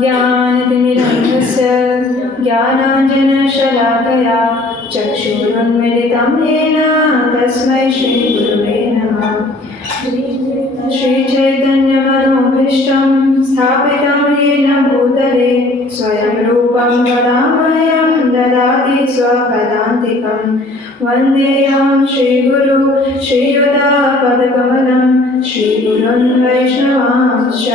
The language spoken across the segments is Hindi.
ज्ञानतिमिरन्धस्य ज्ञानाञ्जनशलाकया चक्षुरुन्मिलितं येन तस्मै श्रीगुरुवे नमः। श्रीचैतन्यमनोभीष्टं स्थापितं येन भूतले स्वयं रूपं वदामह्यं ददाति स्वपदान्तिकं। वन्देऽहं श्रीगुरु श्रीयुतापदकमलं श्रीगुरुन् वैष्णवांश्च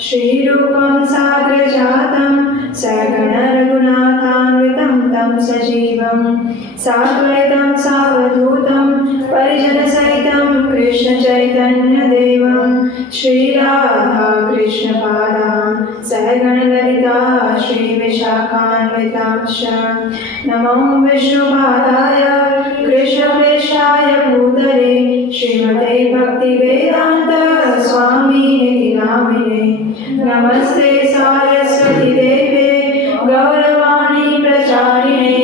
श्रीरूपं साग्रजातं सगणरघुनाथान्वितं तं सजीवं साद्वैतं सावधूतं परिजनसहितं कृष्णचैतन्यदेवं श्रीराधा कृष्णपादान् सहगणललिता श्रीविशाखान्वितांश्च। नमो विष्णुपादाय कृष्णप्रेष्ठाय भूतले श्रीमते भक्तिवेदान्त स्वामिनिति नामिने। नमस्ते सारस्वती देवे गौरवाणी प्रचारिणे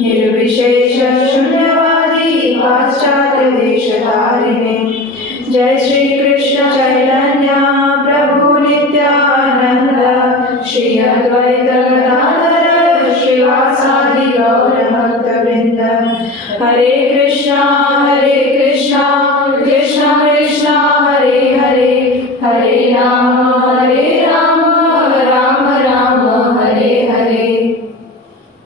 निर्विशेष शून्यवादी पाश्चात्य देशतारिणे। जय श्री कृष्ण चैतन्य प्रभु नित्यानंद श्री अद्वैत गदाधर श्रीवासादि गौर भक्तवृंद। हरे कृष्णा कृष्ण कृष्ण हरे हरे हरे राम राम राम हरे हरे।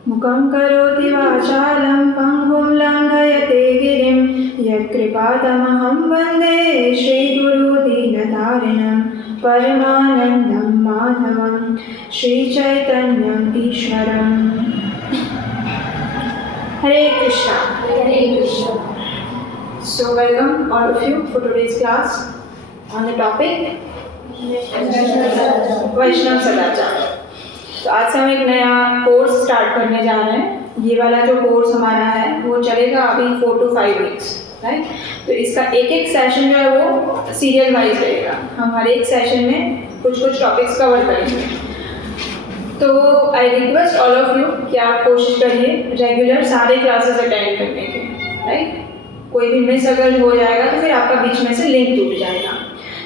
मुखं करोति वाचालं पङ्गुं लङ्घयते गिरिं यत्कृपातमहं वन्दे श्रीगुरुदीनतारिणं परमानन्दं माधवं श्रीचैतन्यम् ईश्वरम्। हरे Krishna. So welcome all of you for today's class on the topic वैष्णव सदाचार। तो आज से हम एक नया कोर्स स्टार्ट करने जा रहे हैं। ये वाला जो कोर्स हमारा है वो चलेगा अभी 4 to 5 weeks, राइट। तो इसका एक सेशन जो है वो सीरियल वाइज रहेगा। हम हर एक सेशन में कुछ टॉपिक्स कवर करेंगे। तो आई रिक्वेस्ट ऑल ऑफ यू कि आप कोशिश करिए रेगुलर सारे क्लासेस अटेंड करने के, राइट। कोई भी मिस अगर हो जाएगा तो फिर आपका बीच में से लिंक टूट जाएगा।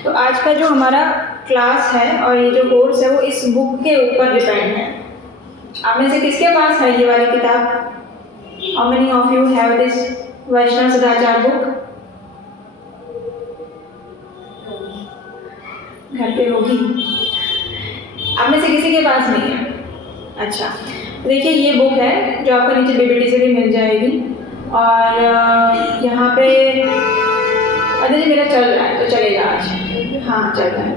तो आज का जो हमारा क्लास है और ये जो कोर्स है वो इस बुक के ऊपर डिपेंड है। आप में से किसके पास है ये वाली किताब? How many of you have this Vaishnav Sadachar book? घर पे होगी। आप में से किसी के पास नहीं है? अच्छा, देखिए ये बुक है जो आपको नीचे PPT से भी मिल जाएगी। और यहाँ पे अरे जी मेरा चल रहा है तो चलेगा आज। हाँ चल रहा है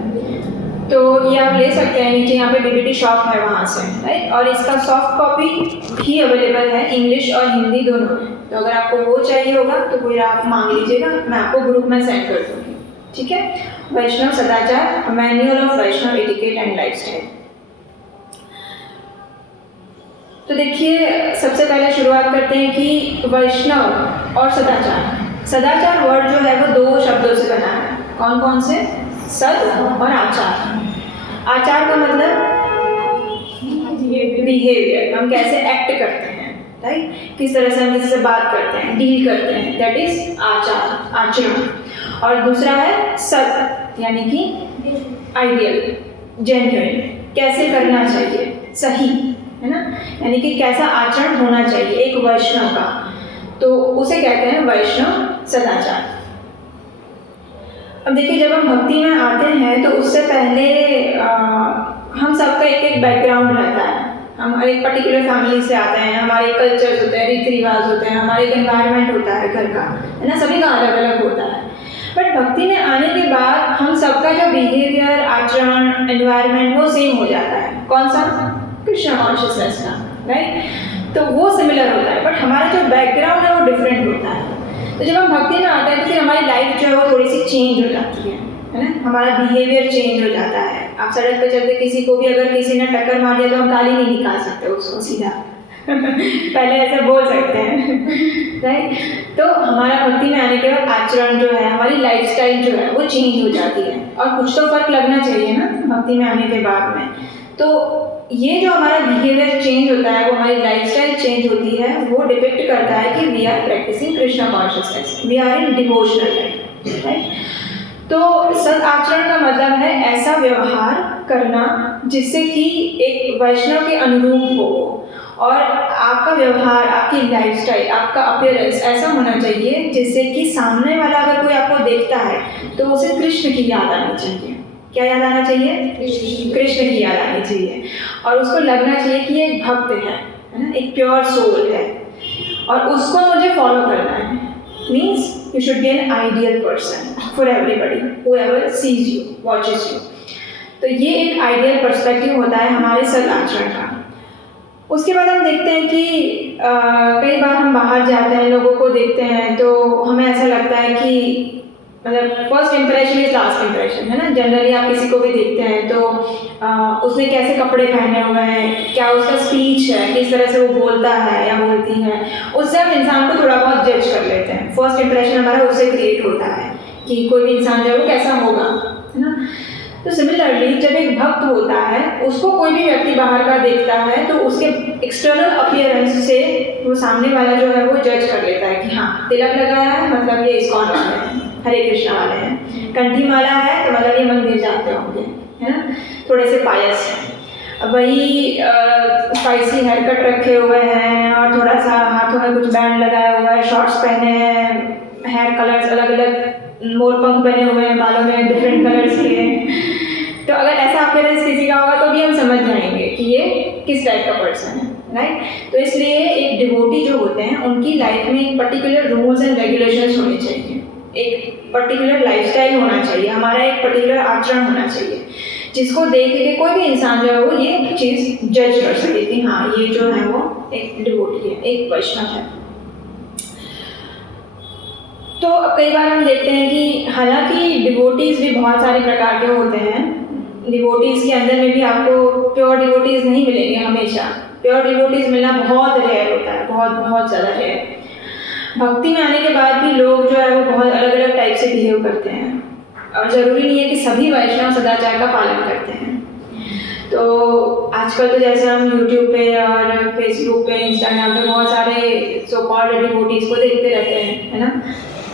तो ये आप ले सकते हैं। नीचे यहाँ पे PPT शॉप है वहाँ से, राइट। और इसका सॉफ्ट कॉपी भी अवेलेबल है इंग्लिश और हिंदी दोनों में। तो अगर आपको वो चाहिए होगा तो फिर आप मांग लीजिएगा, मैं आपको ग्रुप में सेंड कर दूँगी, ठीक है। Vaishnava Sadachara manual of Vaishnava etiquette and lifestyle. तो देखिए सबसे पहले शुरुआत करते हैं कि वैष्णव और सदाचार। सदाचार वर्ड जो है वो 2 शब्दों से बना है। कौन कौन से? सद और आचार। आचार का मतलब बिहेवियर, हम कैसे एक्ट करते हैं, राइट। किस तरह से हम किसी से बात करते हैं, डील करते हैं, दैट इज आचार, आचरण। और दूसरा है सद यानी कि आइडियल, जेन्युइन, कैसे करना चाहिए, सही, है ना। यानी कि कैसा आचरण होना चाहिए एक वैष्णव का, तो उसे कहते हैं वैष्णव सदाचार। अब देखिए जब हम भक्ति में आते हैं तो उससे पहले हम सबका एक बैकग्राउंड रहता है। हम एक पर्टिकुलर फैमिली से आते हैं, हमारे कल्चर्स होते हैं, रीति रिवाज होते हैं, हमारे एक एनवायरनमेंट होता है घर का, है ना। सभी का अलग अलग होता है। बट भक्ति में आने के बाद हम सबका जो बिहेवियर, आचरण, एनवायरनमेंट वो सेम हो जाता है। कौन सा? कृष्ण कॉन्शियसनेस का, राइट। तो वो सिमिलर होता है बट हमारा जो बैकग्राउंड है वो डिफरेंट होता है। तो जब हम भक्ति में आते हैं तो फिर हमारी लाइफ जो है वो थोड़ी सी चेंज हो जाती है ना। हमारा बिहेवियर चेंज हो जाता है। आप सड़क पे चलते किसी को भी अगर किसी ने टक्कर मार दिया तो हम गाली नहीं निकाल सकते उसको सीधा पहले ऐसा बोल सकते हैं, राइट। तो हमारा भक्ति में आने के बाद आचरण जो है, हमारी लाइफस्टाइल जो है वो चेंज हो जाती है। और कुछ तो फर्क लगना चाहिए ना भक्ति में आने के बाद में। तो ये जो हमारा बिहेवियर चेंज होता है, वो हमारी लाइफस्टाइल चेंज होती है, वो डिपेक्ट करता है कि we are practicing Krishna consciousness, we are in devotional life, right. तो सद आचरण का मतलब है ऐसा व्यवहार करना जिससे कि एक वैष्णव के अनुरूप हो, और आपका व्यवहार, आपकी लाइफस्टाइल, आपका अपीयरेंस ऐसा होना चाहिए जिससे कि सामने वाला अगर कोई आपको देखता है तो उसे कृष्ण की याद आनी चाहिए। क्या याद आना चाहिए? कृष्ण की याद आनी चाहिए, और उसको लगना चाहिए कि ये एक भक्त है ना, एक प्योर सोल है, और उसको मुझे फॉलो करना है। Means you should be an ideal person for everybody whoever sees you, watches you. तो ये एक आइडियल पर्सपेक्टिव होता है हमारे सदाचरण का। उसके बाद हम देखते हैं कि कई बार हम बाहर जाते हैं, लोगों को देखते हैं तो हमें ऐसा लगता है कि मतलब first impression is last impression, है ना। जनरली आप किसी को भी देखते हैं तो उसने कैसे कपड़े पहने हुए हैं, क्या उसका स्पीच है, किस तरह से वो बोलता है या बोलती है, उससे हम इंसान को थोड़ा बहुत जज कर लेते हैं। फर्स्ट इम्प्रेशन हमारा उससे क्रिएट होता है कि कोई भी इंसान जो है वो कैसा होगा, है ना। तो सिमिलरली जब एक भक्त होता है, उसको कोई भी व्यक्ति बाहर का देखता है तो उसके एक्सटर्नल अपीयरेंस से वो सामने वाला जो है वो जज कर लेता है कि हाँ तिलक लगाया है मतलब ये इस्कॉन वाले हैं, हरे कृष्णा वाले हैं, कंठी माला है तो मतलब ये मंदिर जाते होंगे, है ना, थोड़े से पायस हैं। अब वही स्पाइसी हेयर कट रखे हुए हैं और थोड़ा सा हाथों में कुछ बैंड लगाया हुआ है, शॉर्ट्स पहने हैं, हेयर कलर्स अलग अलग, मोर पंख बने हुए हैं बालों में डिफरेंट कलर्स के, तो अगर ऐसा अपीयरेंस किसी का होगा तो भी हम समझ जाएंगे कि ये किस टाइप का पर्सन है, राइट। तो इसलिए एक डिवोटी जो होते हैं उनकी लाइफ में एक पर्टिकुलर रूल्स एंड रेगुलेशंस होने चाहिए, एक पर्टिकुलर लाइफस्टाइल होना चाहिए, हमारा एक पर्टिकुलर आचरण होना चाहिए, जिसको देख के कोई भी इंसान जो है वो ये चीज़ जज कर सके कि हाँ ये जो है वो एक डिवोटी है, एक वैष्णव है। तो कई बार हम देखते हैं कि हालांकि डिवोटीज़ भी बहुत सारे प्रकार के होते हैं, डिवोटीज़ के अंदर में भी आपको प्योर डिवोटीज़ नहीं मिलेंगे हमेशा, प्योर डिवोटीज़ मिलना बहुत रेयर होता है, बहुत बहुत ज़्यादा रेयर। भक्ति में आने के बाद भी लोग जो है वो बहुत अलग अलग टाइप से बिहेव करते हैं, और ज़रूरी नहीं है कि सभी वैष्णव सदाचार का पालन करते हैं। तो आजकल तो जैसे हम यूट्यूब पे और फेसबुक पे, इंस्टाग्राम पे बहुत सारे सो कॉल्ड डिवोटीज़ को देखते रहते हैं, है ना,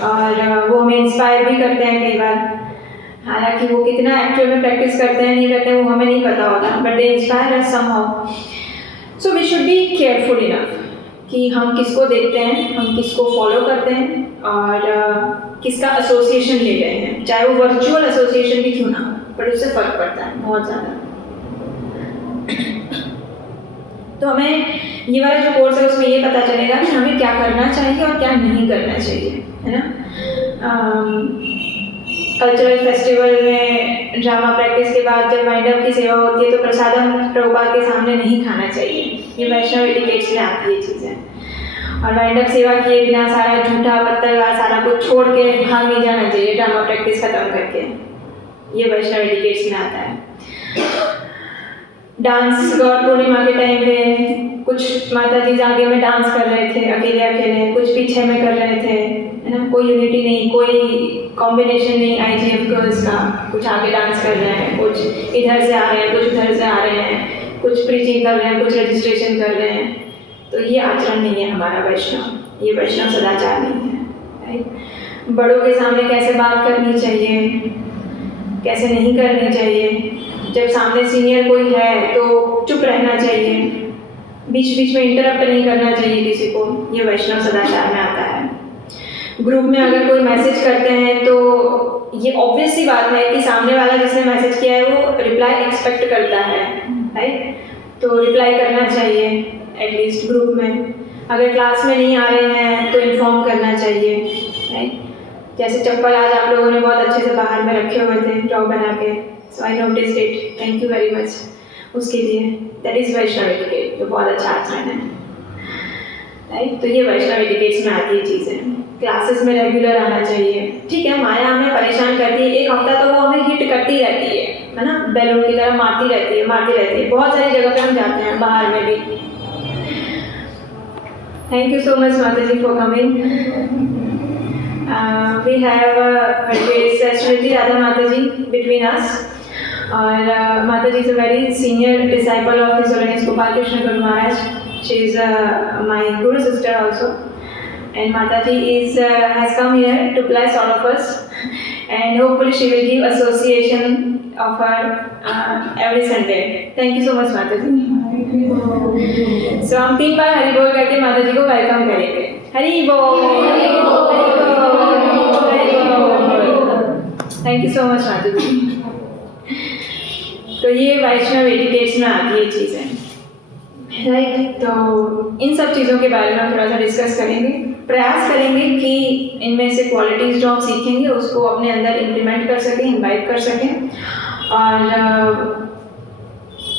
और वो हमें इंस्पायर भी करते हैं कई बार। हालांकि वो कितना एक्चुअल में प्रैक्टिस करते हैं नहीं करते हैं वो हमें नहीं पता होता, but they inspire us somehow. So we should be careful enough कि हम किसको देखते हैं, हम किसको फॉलो करते हैं, और किसका एसोसिएशन ले गए हैं, चाहे वो वर्चुअल एसोसिएशन भी क्यों ना हो, बट उससे फ़र्क पड़ता है बहुत ज़्यादा। तो हमें ये वाला जो कोर्स है उसमें ये पता चलेगा कि हमें क्या करना चाहिए और क्या नहीं करना चाहिए, है ना। कल्चरल फेस्टिवल में ड्रामा प्रैक्टिस के बाद जब वाइंड अप की सेवा होती है तो प्रसादम प्रभुपाद के सामने नहीं खाना चाहिए, ये वैष्णव एटिकेट्स में आती है चीज़ें। और वाइंड अप सेवा किए बिना सारा झूठा पत्तलगार सारा कुछ छोड़ के भाग नहीं जाना चाहिए ड्रामा प्रैक्टिस खत्म करके, ये वैष्णव एटिकेट्स में आता है। डांस गौर पूर्णिमा के टाइम पे कुछ माता जी आगे में डांस कर रहे थे अकेले अकेले, कुछ पीछे में कर रहे थे, है ना, कोई यूनिटी नहीं, कोई कॉम्बिनेशन नहीं IGF गर्ल्स का, कुछ आगे डांस कर रहे हैं, कुछ इधर से आ रहे हैं, कुछ उधर से आ रहे हैं, कुछ प्रीचिंग कर रहे हैं, कुछ रजिस्ट्रेशन कर रहे हैं। तो ये आचरण नहीं है हमारा वैष्णव, ये वैष्णव सदाचार नहीं है, राइट। बड़ों के सामने कैसे बात करनी चाहिए, कैसे नहीं करनी चाहिए, जब सामने सीनियर कोई है तो चुप रहना चाहिए, बीच बीच में इंटरप्ट नहीं करना चाहिए किसी को, ये वैष्णव सदाचार में आता है। ग्रुप में अगर कोई मैसेज करते हैं तो ये ऑब्वियस सी बात है कि सामने वाला जिसने मैसेज किया है वो रिप्लाई एक्सपेक्ट करता है, राइट, तो रिप्लाई करना चाहिए एटलीस्ट ग्रुप में। अगर क्लास में नहीं आ रहे हैं तो इन्फॉर्म करना चाहिए, राइट। जैसे चप्पल आज आप लोगों ने बहुत अच्छे से बाहर में रखे हुए थे ड्रॉ बना के, so I notice it, thank you very much उसके लिए, दैट इज़ वैष्णव एटिकेट, जो बहुत अच्छा आचरण है, राइट। तो ये वैष्णव एटिकेट्स में आती है चीज़ें। क्लासेस में रेगुलर आना चाहिए, ठीक है, माया हमें परेशान करती है, एक हफ्ता तो वो हमें हिट करती रहती है ना, बैलून की तरह मारती रहती है, बहुत सारी जगह पे हम जाते हैं बाहर में भी। Thank you so much Mata ji for coming. We have Smriti Radha Mata ji between us, और Mata ji is a very senior disciple of his holiness Gopal Krishna Guru Maharaj. She is my guru sister also, and Mataji has come here to bless all of us, and hopefully she will give association of her every Sunday. Thank you so much, माता जी. So हम 3 बार हरि बोल करके माता जी को वेलकम करेंगे. हरि बोल. Thank you so much Mata जी. तो ये वैष्णव एटिकेट्स में आती है चीज़ें, राइट. तो इन सब चीज़ों के बारे में हम थोड़ा सा डिस्कस करेंगे, प्रयास करेंगे कि इनमें से क्वालिटीज़ जो आप सीखेंगे उसको अपने अंदर इम्प्लीमेंट कर सकें, इम्बाइब कर सकें, और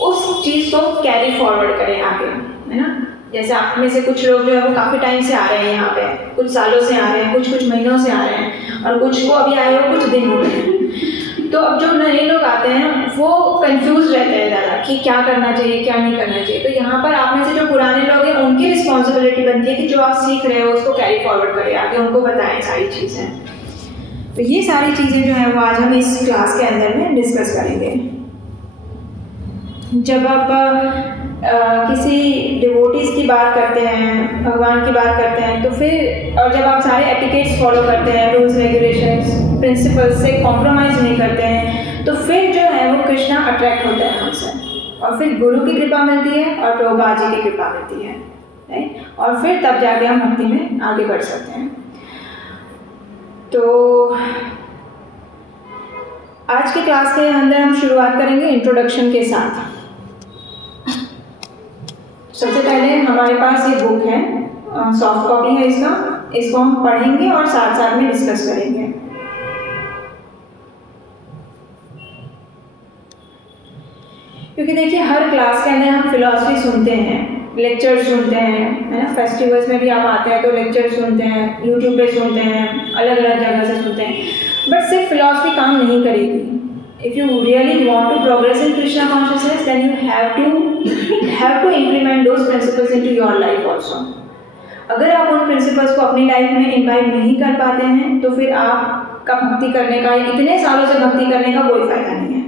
उस चीज़ को कैरी फॉरवर्ड करें आगे, है ना. जैसे आप में से कुछ लोग जो है वो काफ़ी टाइम से आ रहे हैं यहाँ पे, कुछ सालों से आ रहे हैं, कुछ महीनों से आ रहे हैं, और कुछ को अभी आए हुए कुछ दिन हो गए हैं. तो अब जो नए लोग आते हैं वो कंफ्यूज रहते हैं ज़्यादा कि क्या करना चाहिए, क्या नहीं करना चाहिए. तो यहाँ पर आप में से जो पुराने लोग हैं उनकी रिस्पॉन्सिबिलिटी बनती है कि जो आप सीख रहे हो उसको कैरी फॉरवर्ड करें आगे, उनको बताएं सारी चीज़ें. तो ये सारी चीज़ें जो हैं वो आज हम इस क्लास के अंदर में डिस्कस करेंगे. जब आप किसी डिवोटीज़ की बात करते हैं, भगवान की बात करते हैं, तो फिर और जब आप सारे एटिकेट्स फॉलो करते हैं, रूल्स रेगुलेशंस प्रिंसिपल्स से कॉम्प्रोमाइज़ नहीं करते हैं, तो फिर जो है वो कृष्णा अट्रैक्ट होता है हमसे, और फिर गुरु की कृपा मिलती है और प्रभुपाद जी की कृपा मिलती है, राइट. और फिर तब जाके हम भक्ति में आगे बढ़ सकते हैं. तो आज के क्लास के अंदर हम शुरुआत करेंगे इंट्रोडक्शन के साथ. सबसे पहले हमारे पास ये बुक है, सॉफ्ट कॉपी है इसको हम पढ़ेंगे और साथ साथ में डिस्कस करेंगे. क्योंकि देखिए हर क्लास के अंदर हम फिलॉसफी सुनते हैं, लेक्चर सुनते हैं, है ना. फेस्टिवल्स में भी आप आते हैं तो लेक्चर सुनते हैं, यूट्यूब पे सुनते हैं, अलग अलग जगह से सुनते हैं, बट सिर्फ फिलॉसफी काम नहीं करेगी. If you really want to progress in Krishna consciousness, then you have to implement those principles into your life also. अगर आप उन प्रिंसिपल्स को अपनी लाइफ में इम्बाइब नहीं कर पाते हैं तो फिर आपका भक्ति करने का, इतने सालों से भक्ति करने का कोई फायदा नहीं है,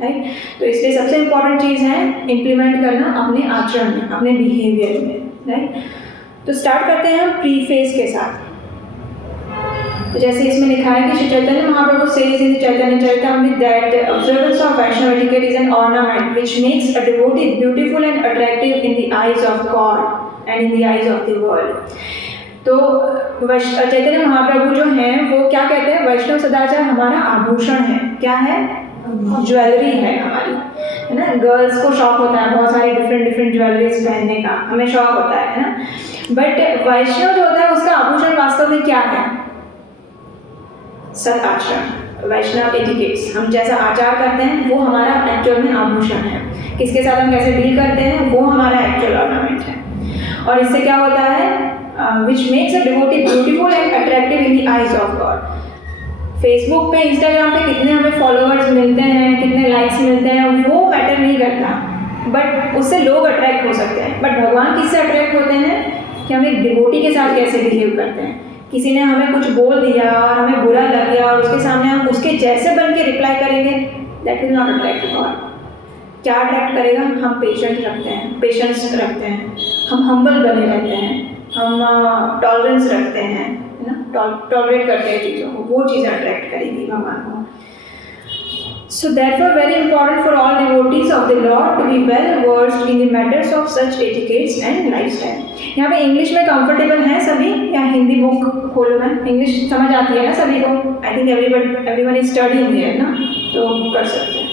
राइट. तो इसलिए सबसे इम्पॉर्टेंट चीज़ है इम्प्लीमेंट करना अपने आचरण में, अपने बिहेवियर में, राइट. तो स्टार्ट करते हैं हम प्रीफेस के साथ. तो जैसे इसमें लिखा है कि Shri Chaitanya Mahaprabhu says in the Chaitanya Charitamrita that observance of Vaishnava etiquette is an ornament which makes a devotee beautiful and attractive in the eyes of God and in the eyes of the world. तो चैतन्य महाप्रभु जो हैं वो क्या कहते हैं, वैष्णव सदाचार हमारा आभूषण है. क्या है? ज्वेलरी है हमारी, है ना. गर्ल्स को शौक होता है बहुत सारी डिफरेंट ज्वेलरीज पहनने का, हमें शौक होता है ना. बट वैष्णव जो होता है उसका आभूषण वास्तव में क्या है? सदाचरण, वैष्णव एटिकेट्स. हम जैसा आचार करते हैं वो हमारा एक्चुअल में आभूषण है. किसके साथ हम कैसे डील करते हैं वो हमारा एक्चुअल ऑर्नामेंट है. और इससे क्या होता है? Which makes a devotee beautiful and attractive in the eyes of God. Facebook पे, इंस्टाग्राम पे कितने हमें फॉलोअर्स मिलते हैं, कितने लाइक्स मिलते हैं, वो मैटर नहीं करता, बट उससे लोग अट्रैक्ट हो सकते हैं. बट भगवान किससे अट्रैक्ट होते हैं कि हम एक डिवोटी के साथ कैसे बिहेव करते हैं. किसी ने हमें कुछ बोल दिया और हमें बुरा लग गया और उसके सामने हम उसके जैसे बन के रिप्लाई करेंगे, that will not attract God. क्या अट्रैक्ट करेगा? हम पेशेंस रखते हैं, हम हम्बल बने रहते हैं, हम टॉलरेंस रखते हैं, है ना, टॉलरेट करते हैं चीज़ों को, वो चीज़ें अट्रैक्ट करेगी भगवान को. So therefore very important for all devotees of the Lord to be well versed in the matters of such etiquettes and lifestyle. यहाँ पे इंग्लिश में कंफर्टेबल हैं सभी, या हिंदी बुक खोलो मैं, इंग्लिश समझ आती है ना सभी को? I think everyone is studying here ना, तो कर सकते हैं.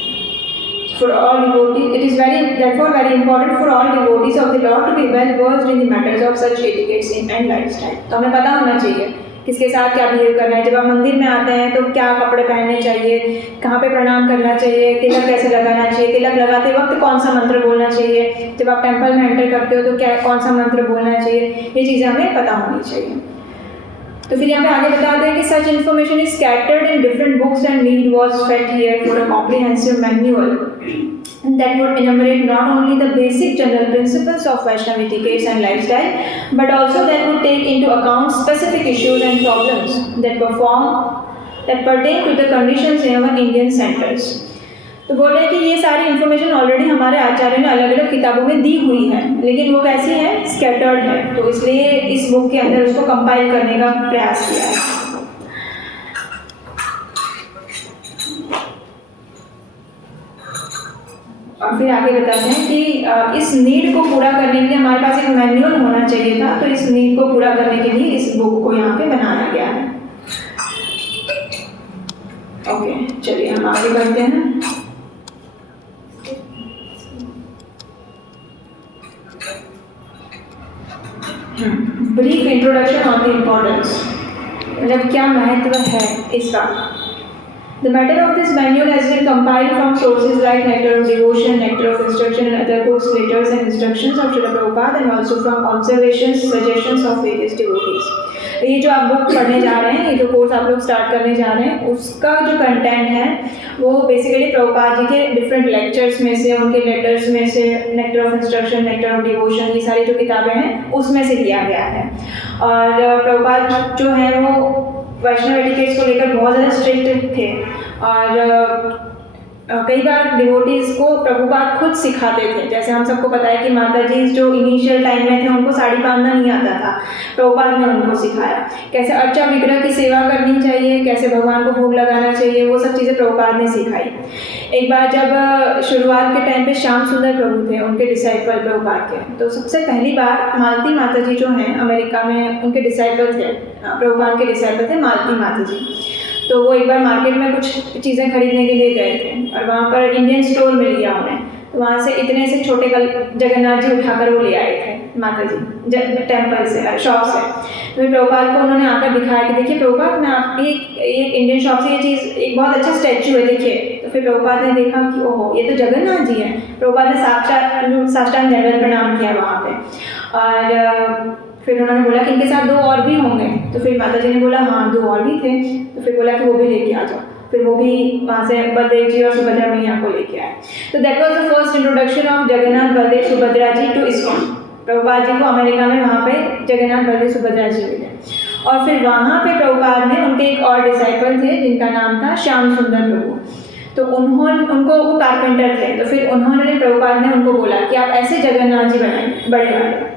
For all devotees, it is therefore very important for all devotees of the Lord to be well versed in the matters of such etiquettes and lifestyle. तो हमें पता होना चाहिए किसके साथ क्या बिहेव करना है. जब आप मंदिर में आते हैं तो क्या कपड़े पहनने चाहिए, कहाँ पे प्रणाम करना चाहिए, तिलक कैसे लगाना चाहिए, तिलक लगाते वक्त कौन सा मंत्र बोलना चाहिए, जब आप टेंपल में एंटर करते हो तो क्या कौन सा मंत्र बोलना चाहिए, ये चीज़ें हमें पता होनी चाहिए. तो फिर यहाँ पे आगे बताते हैं कि such information is scattered in different books and need was felt here for a comprehensive manual that would enumerate not only the basic general principles of Vaishnava etiquettes and lifestyle, but also that would take into account specific issues and problems that pertain to the conditions in our Indian centers. तो बोल रहे हैं कि ये सारी इन्फॉर्मेशन ऑलरेडी हमारे आचार्य ने अलग अलग किताबों में दी हुई है, लेकिन वो कैसी है? स्कैटर्ड है. तो इसलिए इस बुक के अंदर उसको कंपाइल करने का प्रयास किया है. और फिर आगे बताते हैं कि इस नीड को पूरा करने के लिए हमारे पास एक मैनुअल होना चाहिए था, तो इस नीड को पूरा करने के लिए इस बुक को यहाँ पे बनाया गया है। ओके, चलिए हम आगे बढ़ते हैं। Brief introduction on the importance, मतलब क्या महत्व है इसका। The matter of this manual has been compiled from sources like Nectar of Devotion, Nectar of Instruction and other books, letters and instructions of Srila Prabhupada and also from observations, suggestions of various devotees. ये जो आप बुक पढ़ने जा रहे हैं, ये जो कोर्स आप लोग स्टार्ट करने जा रहे हैं, उसका जो कंटेंट है वो बेसिकली प्रभुपाद जी के डिफरेंट लेक्चर्स में से, उनके लेटर्स में से, nectar of instruction, nectar of devotion, ये सारी जो किताबें हैं उसमें से लिया गया है। और प्रभुपाद जो है वो वैष्णव एटिकेट्स को लेकर बहुत ज़्यादा स्ट्रिक्ट थे और कई बार डिवोटीज़ को प्रभुपाद खुद सिखाते थे। जैसे हम सबको पता है कि माता जी जो इनिशियल टाइम में थे उनको साड़ी बांधना नहीं आता था, प्रभुपाद ने उनको सिखाया कैसे अर्चा विग्रह की सेवा करनी चाहिए, कैसे भगवान को भोग लगाना चाहिए, वो सब चीज़ें प्रभुपाद ने सिखाई। एक बार जब शुरुआत के टाइम पे श्याम सुंदर प्रभु थे, उनके डिसाइपल प्रभुपाद के, तो सबसे पहली बार मालती माता जी जो हैं अमेरिका में, उनके डिसाइपल थे, प्रभुपाद के डिसाइपल थे मालती माता जी। तो वो एक बार मार्केट में कुछ चीज़ें खरीदने के लिए गए थे और वहाँ पर इंडियन स्टोर मिल गया उन्हें, तो वहाँ से इतने से छोटे जगन्नाथ जी उठाकर वो ले आए थे माता जी टेम्पल से, शॉप से। तो प्रभुपाद को उन्होंने आकर दिखाया कि देखिए प्रभुपाद, मैं आपकी एक इंडियन शॉप से ये चीज़, एक बहुत अच्छा स्टैचू है देखिए। तो फिर प्रभुपाद ने देखा कि ओहो ये तो जगन्नाथ जी हैं। प्रभुपाद ने साष्टांग दंडवत प्रणाम किया वहाँ पे और फिर उन्होंने बोला कि इनके साथ 2 और भी होंगे। तो फिर माता जी ने बोला हाँ 2 और भी थे। तो फिर बोला कि वो भी लेके आ जाओ। फिर वो भी वहाँ से बलदेव जी और सुभद्रा मैया को लेके आए। तो that was the first introduction of Jagannath Baldev Subhadra ji to ISKCON. Prabhupad ji को अमेरिका में वहाँ पे जगन्नाथ बलदेव सुभद्रा जी मिले और फिर वहाँ पे प्रभुपाद ने, उनके एक और डिसाइपल थे जिनका नाम था श्याम सुंदर प्रभु, तो उनको वो कारपेंटर थे। तो फिर उन्होंने, प्रभुपाद ने उनको बोला कि आप ऐसे जगन्नाथ जी बनाएं बड़े वाले।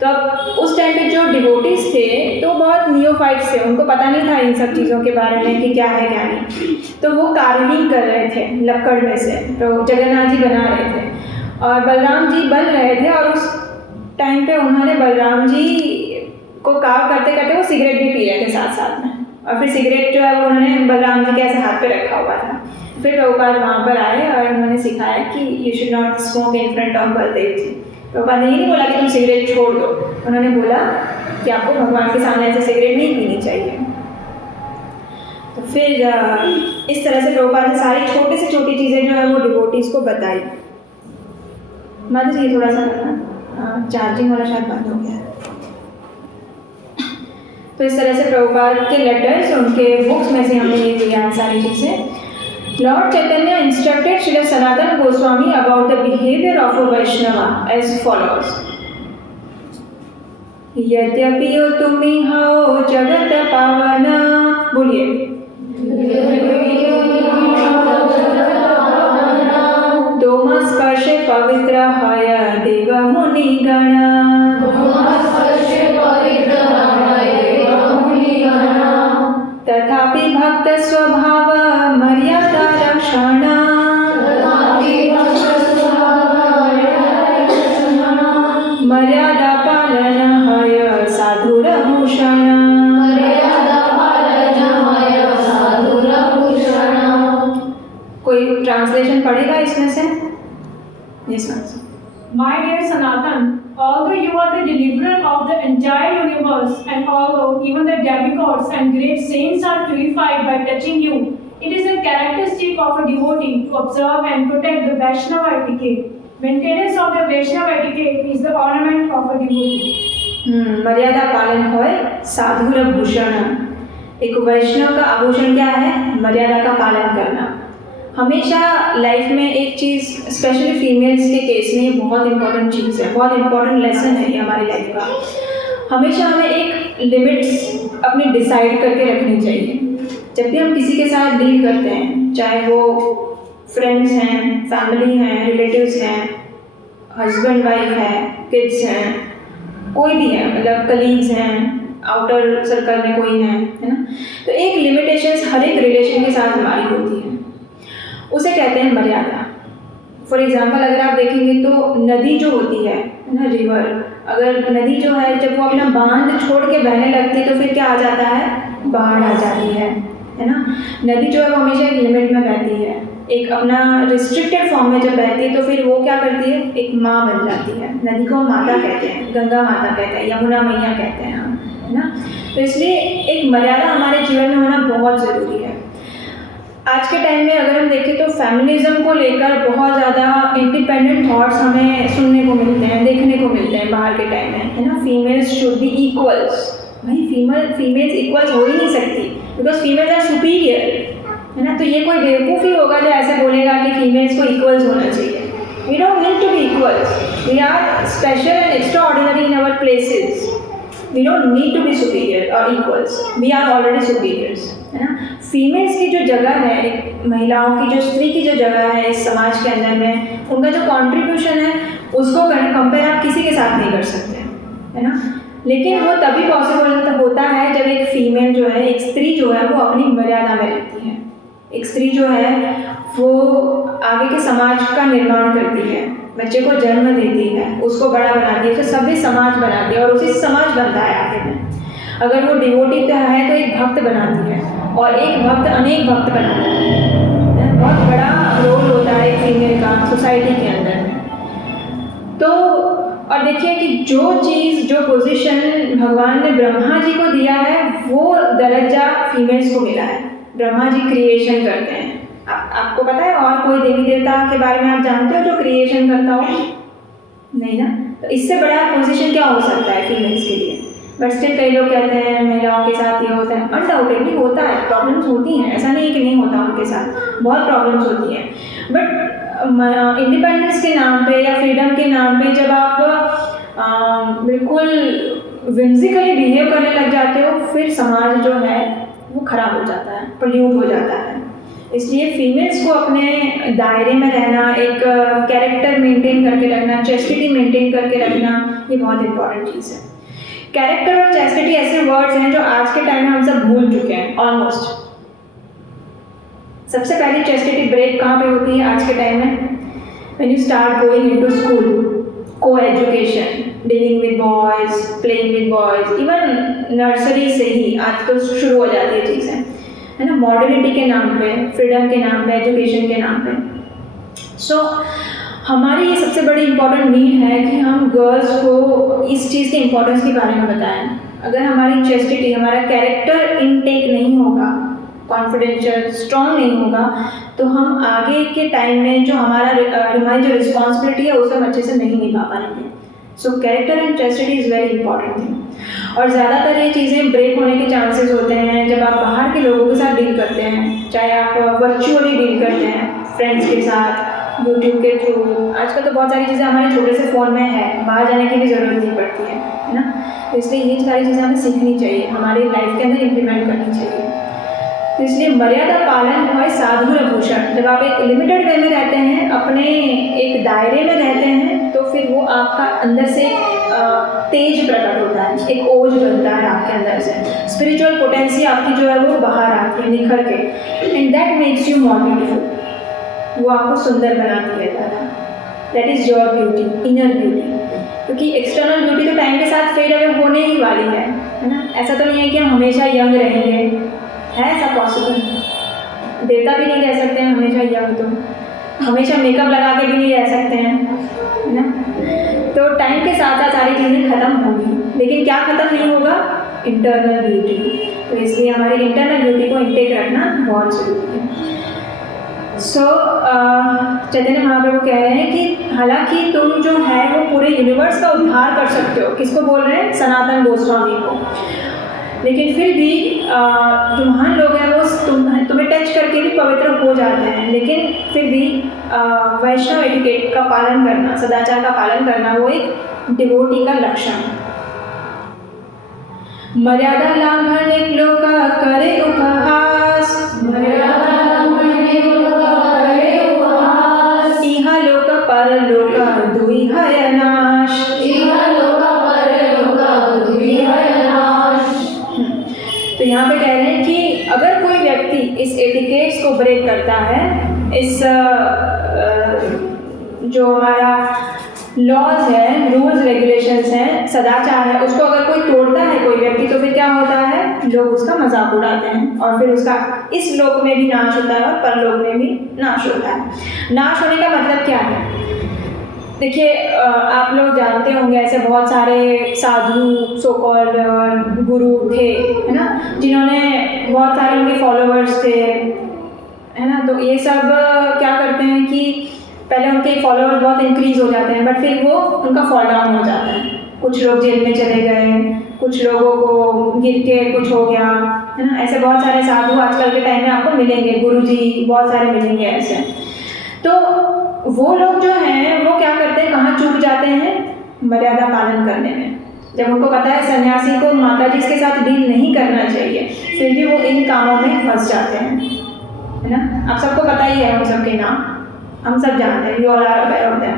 तो अब उस टाइम पे जो डिवोटीज थे तो बहुत नियोफाइट्स थे, उनको पता नहीं था इन सब चीज़ों के बारे में कि क्या है क्या नहीं। तो वो कार्विंग कर रहे थे लक्कड़ में से, तो जगन्नाथ जी बना रहे थे और बलराम जी बन रहे थे। और उस टाइम पे उन्होंने बलराम जी को कार्व करते करते वो सिगरेट भी पी रहे थे साथ साथ में, और फिर सिगरेट जो है वो उन्होंने बलराम जी के ऐसे हाथ पे रखा हुआ था। फिर प्रभुपाद वहाँ पर आए और उन्होंने सिखाया कि you should not smoke in front of Baldev ji. Prabhupad ने ये नहीं बोला कि तुम सिगरेट छोड़ दो, उन्होंने बोला कि आपको भगवान के सामने ऐसे सिगरेट नहीं पीनी चाहिए। तो फिर इस तरह से प्रभुपाद ने सारी छोटी से छोटी चीज़ें जो है वो डिवोटीज को बताई। माता जी थोड़ा सा करना, चार्जिंग वाला शायद बंद हो गया है। तो इस तरह से प्रभुपाद के लेटर्स, उनके बुक्स में से हमने ये लिया सारी चीज़ें। Lord Chaitanya instructed Srila Sanatana Goswami about the behavior of a Vaishnava as follows. यद्यपि यो तुमी हो जगत पावना, बोलिए, तोम स्पर्श पवित्र हय देव मुनि गण, तथापि भक्त स्वभाव मर्यादा रक्षण, मर्यादा पालन हय साधुर भूषण। कोई ट्रांसलेशन पढ़ेगा इसमें से? Yes, ma'am. My dear Sanatan, although you are the deliverer of the entire universe, and although even the demigods and great saints are purified by touching you, it is a characteristic of a devotee to observe and protect the Vaishnava etiquette. Maintenance of the Vaishnava etiquette is the ornament of a devotee. मर्यादा पालन होय साधुर भूषण। एक वैष्णव का आभूषण क्या है? मर्यादा का पालन करना। हमेशा लाइफ में एक चीज़, स्पेशली फीमेल्स के केस में ये बहुत इंपॉर्टेंट चीज़ है, बहुत इंपॉर्टेंट लेसन है ये हमारी लाइफ का। हमेशा हमें एक लिमिट्स अपनी डिसाइड करके रखनी चाहिए। जब भी हम किसी के साथ डील करते हैं, चाहे वो फ्रेंड्स हैं, फैमिली हैं, रिलेटिव्स हैं, हस्बैंड वाइफ है, किड्स हैं, कोई भी है, मतलब कलीग्स हैं, आउटर सर्कल में कोई है ना, तो एक लिमिटेशंस हर एक रिलेशन के साथ हमारी होती है। उसे कहते हैं मर्यादा। फॉर एग्जाम्पल अगर आप देखेंगे तो नदी जो होती है ना, रिवर, अगर नदी जो है जब वो अपना बांध छोड़ के बहने लगती है तो फिर क्या आ जाता है, बाढ़ आ जाती है ना। नदी जो है वो हमेशा एक लिमिट में बहती है, एक अपना रिस्ट्रिक्टेड फॉर्म में जब बहती है तो फिर वो क्या करती है, एक माँ बन जाती है। नदी को माता कहते हैं, गंगा माता कहते हैं, यमुना मैया कहते हैं हम, है ना। तो इसलिए एक मर्यादा हमारे जीवन में होना बहुत ज़रूरी है। आज के टाइम में अगर हम देखें तो फेमिनिज्म को लेकर बहुत ज़्यादा इंडिपेंडेंट थॉट्स हमें सुनने को मिलते हैं, देखने को मिलते हैं बाहर के टाइम में, है ना। Females should be equals. भाई फीमेल्स इक्वल्स हो ही नहीं सकती, बिकॉज फीमेल्स आर सुपीरियर, है ना। तो ये कोई बेवकूफ़ ही होगा जो ऐसे बोलेगा कि फीमेल्स को इक्वल्स होना चाहिए। We don't need to be equals, we are special and extraordinary in our places. We don't need to be superior और equals, we are already superiors, है ना। फीमेल्स की जो जगह है, एक महिलाओं की जो, स्त्री की जो जगह है इस समाज के अंदर में, उनका जो कंट्रीब्यूशन है उसको कंपेयर आप किसी के साथ नहीं कर सकते, है ना। लेकिन वो तभी पॉसिबल होता है जब एक फीमेल जो है, एक स्त्री जो है वो अपनी मर्यादा में रहती है। एक स्त्री जो है वो आगे के समाज का निर्माण करती है, बच्चे को जन्म देती है, उसको बड़ा बनाती है, उसे सभ्य समाज बनाती है और उसी समाज बनता है आगे में। अगर वो डिवोटी है तो एक भक्त बनाती है और एक भक्त अनेक भक्त बनाता है। बहुत बड़ा रोल होता है एक फीमेल का सोसाइटी के अंदर में। तो और देखिए कि जो चीज़, जो पोजीशन भगवान ने ब्रह्मा जी को दिया है वो दर्जा फीमेल्स को मिला है। ब्रह्मा जी क्रिएशन करते हैं। आपको पता है और कोई देवी देवता के बारे में आप जानते हो जो क्रिएशन करता हो? नहीं ना। तो इससे बड़ा पोजीशन क्या हो सकता है फीमेल्स के लिए? बट स्टिल कई लोग कहते हैं महिलाओं के साथ ये होता है। अनडाउटेडली होता है, प्रॉब्लम्स होती हैं, ऐसा नहीं कि नहीं होता, उनके साथ बहुत प्रॉब्लम्स होती हैं। बट इंडिपेंडेंस के नाम पे या फ्रीडम के नाम पे जब आप बिल्कुल विम्सिकली बिहेव करने लग जाते हो, फिर समाज जो है वो खराब हो जाता है, पोल्यूट हो जाता है। इसलिए फीमेल्स को अपने दायरे में रहना, एक कैरेक्टर मेंटेन करके रखना, चेस्टिटी मेंटेन करके रखना, ये बहुत इंपॉर्टेंट चीज़ है। कैरेक्टर और चेस्टिटी ऐसे वर्ड्स हैं जो आज के टाइम में हम सब भूल चुके हैं ऑलमोस्ट। सबसे पहली चेस्टिटी ब्रेक कहाँ पे होती है आज के टाइम में? When you start going into school, coeducation, dealing with boys, playing with boys, even nursery से ही आज तो शुरू हो जाती है चीज़ें, है ना। मॉडर्निटी के नाम पे, फ्रीडम के नाम पे, एजुकेशन के नाम पे। सो हमारी ये सबसे बड़ी इंपॉर्टेंट नीड है कि हम गर्ल्स को इस चीज़ के इम्पोर्टेंस के बारे में बताएं। अगर हमारी चेस्टिटी, हमारा कैरेक्टर इनटेक नहीं होगा, कॉन्फिडेंशियल, स्ट्रॉन्ग नहीं होगा, तो हम आगे के टाइम में जो हमारी जो रिस्पॉन्सिबिलिटी है उसे हम अच्छे से नहीं निभा पाएंगे। So character and chastity is very important thing. और ज़्यादातर ये चीज़ें ब्रेक होने के चांसेस होते हैं जब आप बाहर के लोगों के साथ डील करते हैं, चाहे आप वर्चुअली डील करते हैं फ्रेंड्स के साथ, यूट्यूब के थ्रू। आजकल तो बहुत सारी चीज़ें हमारे छोटे से फ़ोन में है, बाहर जाने की भी ज़रूरत नहीं पड़ती है ना। तो इसलिए ये सारी चीज़ें हमें सीखनी चाहिए, हमारी लाइफ के अंदर इम्प्लीमेंट करनी चाहिए। तो इसलिए मर्यादा पालन हुआ साधु भूषण। जब आप एक लिमिटेड वे में रहते हैं, अपने एक दायरे में रहते हैं, तो फिर वो आपका अंदर से तेज प्रकट होता है, एक ओज बनता है आपके अंदर से, स्पिरिचुअल पोटेंसी आपकी जो है वो बाहर आती है निखर के, and that makes you more beautiful. वो आपको सुंदर बनाती है ज़्यादा। That is your beauty, inner beauty. क्योंकि एक्सटर्नल ब्यूटी तो टाइम के साथ फेड अवे होने ही वाली है ना। ऐसा तो नहीं है कि हम हमेशा यंग रहेंगे, है ऐसा पॉसिबल? देवता भी नहीं रह सकते हैं हमेशा यंग, तो हमेशा मेकअप लगा के भी नहीं रह सकते हैं, है ना। तो टाइम के साथ साथ सारी चीज़ें ख़त्म होंगी, लेकिन क्या ख़त्म नहीं होगा? Internal beauty. तो इसलिए हमारी इंटरनल ब्यूटी को इंटेक रखना बहुत ज़रूरी है। चैतन्य महाप्रभु कह रहे हैं कि हालांकि तुम जो है वो पूरे यूनिवर्स का उद्धार कर सकते हो। किसको बोल रहे हैं? सनातन गोस्वामी को। लेकिन फिर भी जो महान लोग हैं वो तुम्हें टच करके भी पवित्र हो जाते हैं, लेकिन फिर भी वैष्णव एटिकेट का पालन करना, सदाचार का पालन करना, वो एक डिवोटी का लक्षण है। मर्यादा लांघन एक लोग करे उपहास, मर्यादा लांघन एक लोग करे उपहास, इहा लोक पर लोक दुई है नाश, इहा लोक पर लोक दुई है नाश। तो यहाँ पे कह रहे हैं कि अगर कोई व्यक्ति इस एटिकेट्स को ब्रेक करता है, इस जो हमारा लॉज है, रूल्स रेगुलेशंस हैं, सदाचार है, उसको अगर कोई तोड़ता है कोई व्यक्ति, तो फिर क्या होता है, लोग उसका मजाक उड़ाते हैं और फिर उसका इस लोक में भी नाश होता है और परलोक में भी नाश होता है। नाश होने का मतलब क्या है? देखिए, आप लोग जानते होंगे ऐसे बहुत सारे साधु सो कॉल्ड गुरु थे, है ना, जिन्होंने बहुत सारे उनके फॉलोअर्स थे, है ना। तो ये सब क्या करते हैं कि पहले उनके फॉलोअर्स बहुत इंक्रीज हो जाते हैं, बट फिर वो उनका फॉल डाउन हो जाता है। कुछ लोग जेल में चले गए, कुछ लोगों को गिर के कुछ हो गया, है ना। ऐसे बहुत सारे साधु आजकल के टाइम में आपको मिलेंगे, गुरुजी बहुत सारे मिलेंगे ऐसे। तो वो लोग जो हैं वो क्या करते हैं, कहाँ चूक जाते हैं, मर्यादा पालन करने में। जब उनको पता है सन्यासी को माता जी के साथ डील नहीं करना चाहिए, फिर भी वो इन कामों में फंस जाते हैं, है ना। आप सबको पता ही है, हम सबके नाम हम सब जानते हैं, you all are aware of them.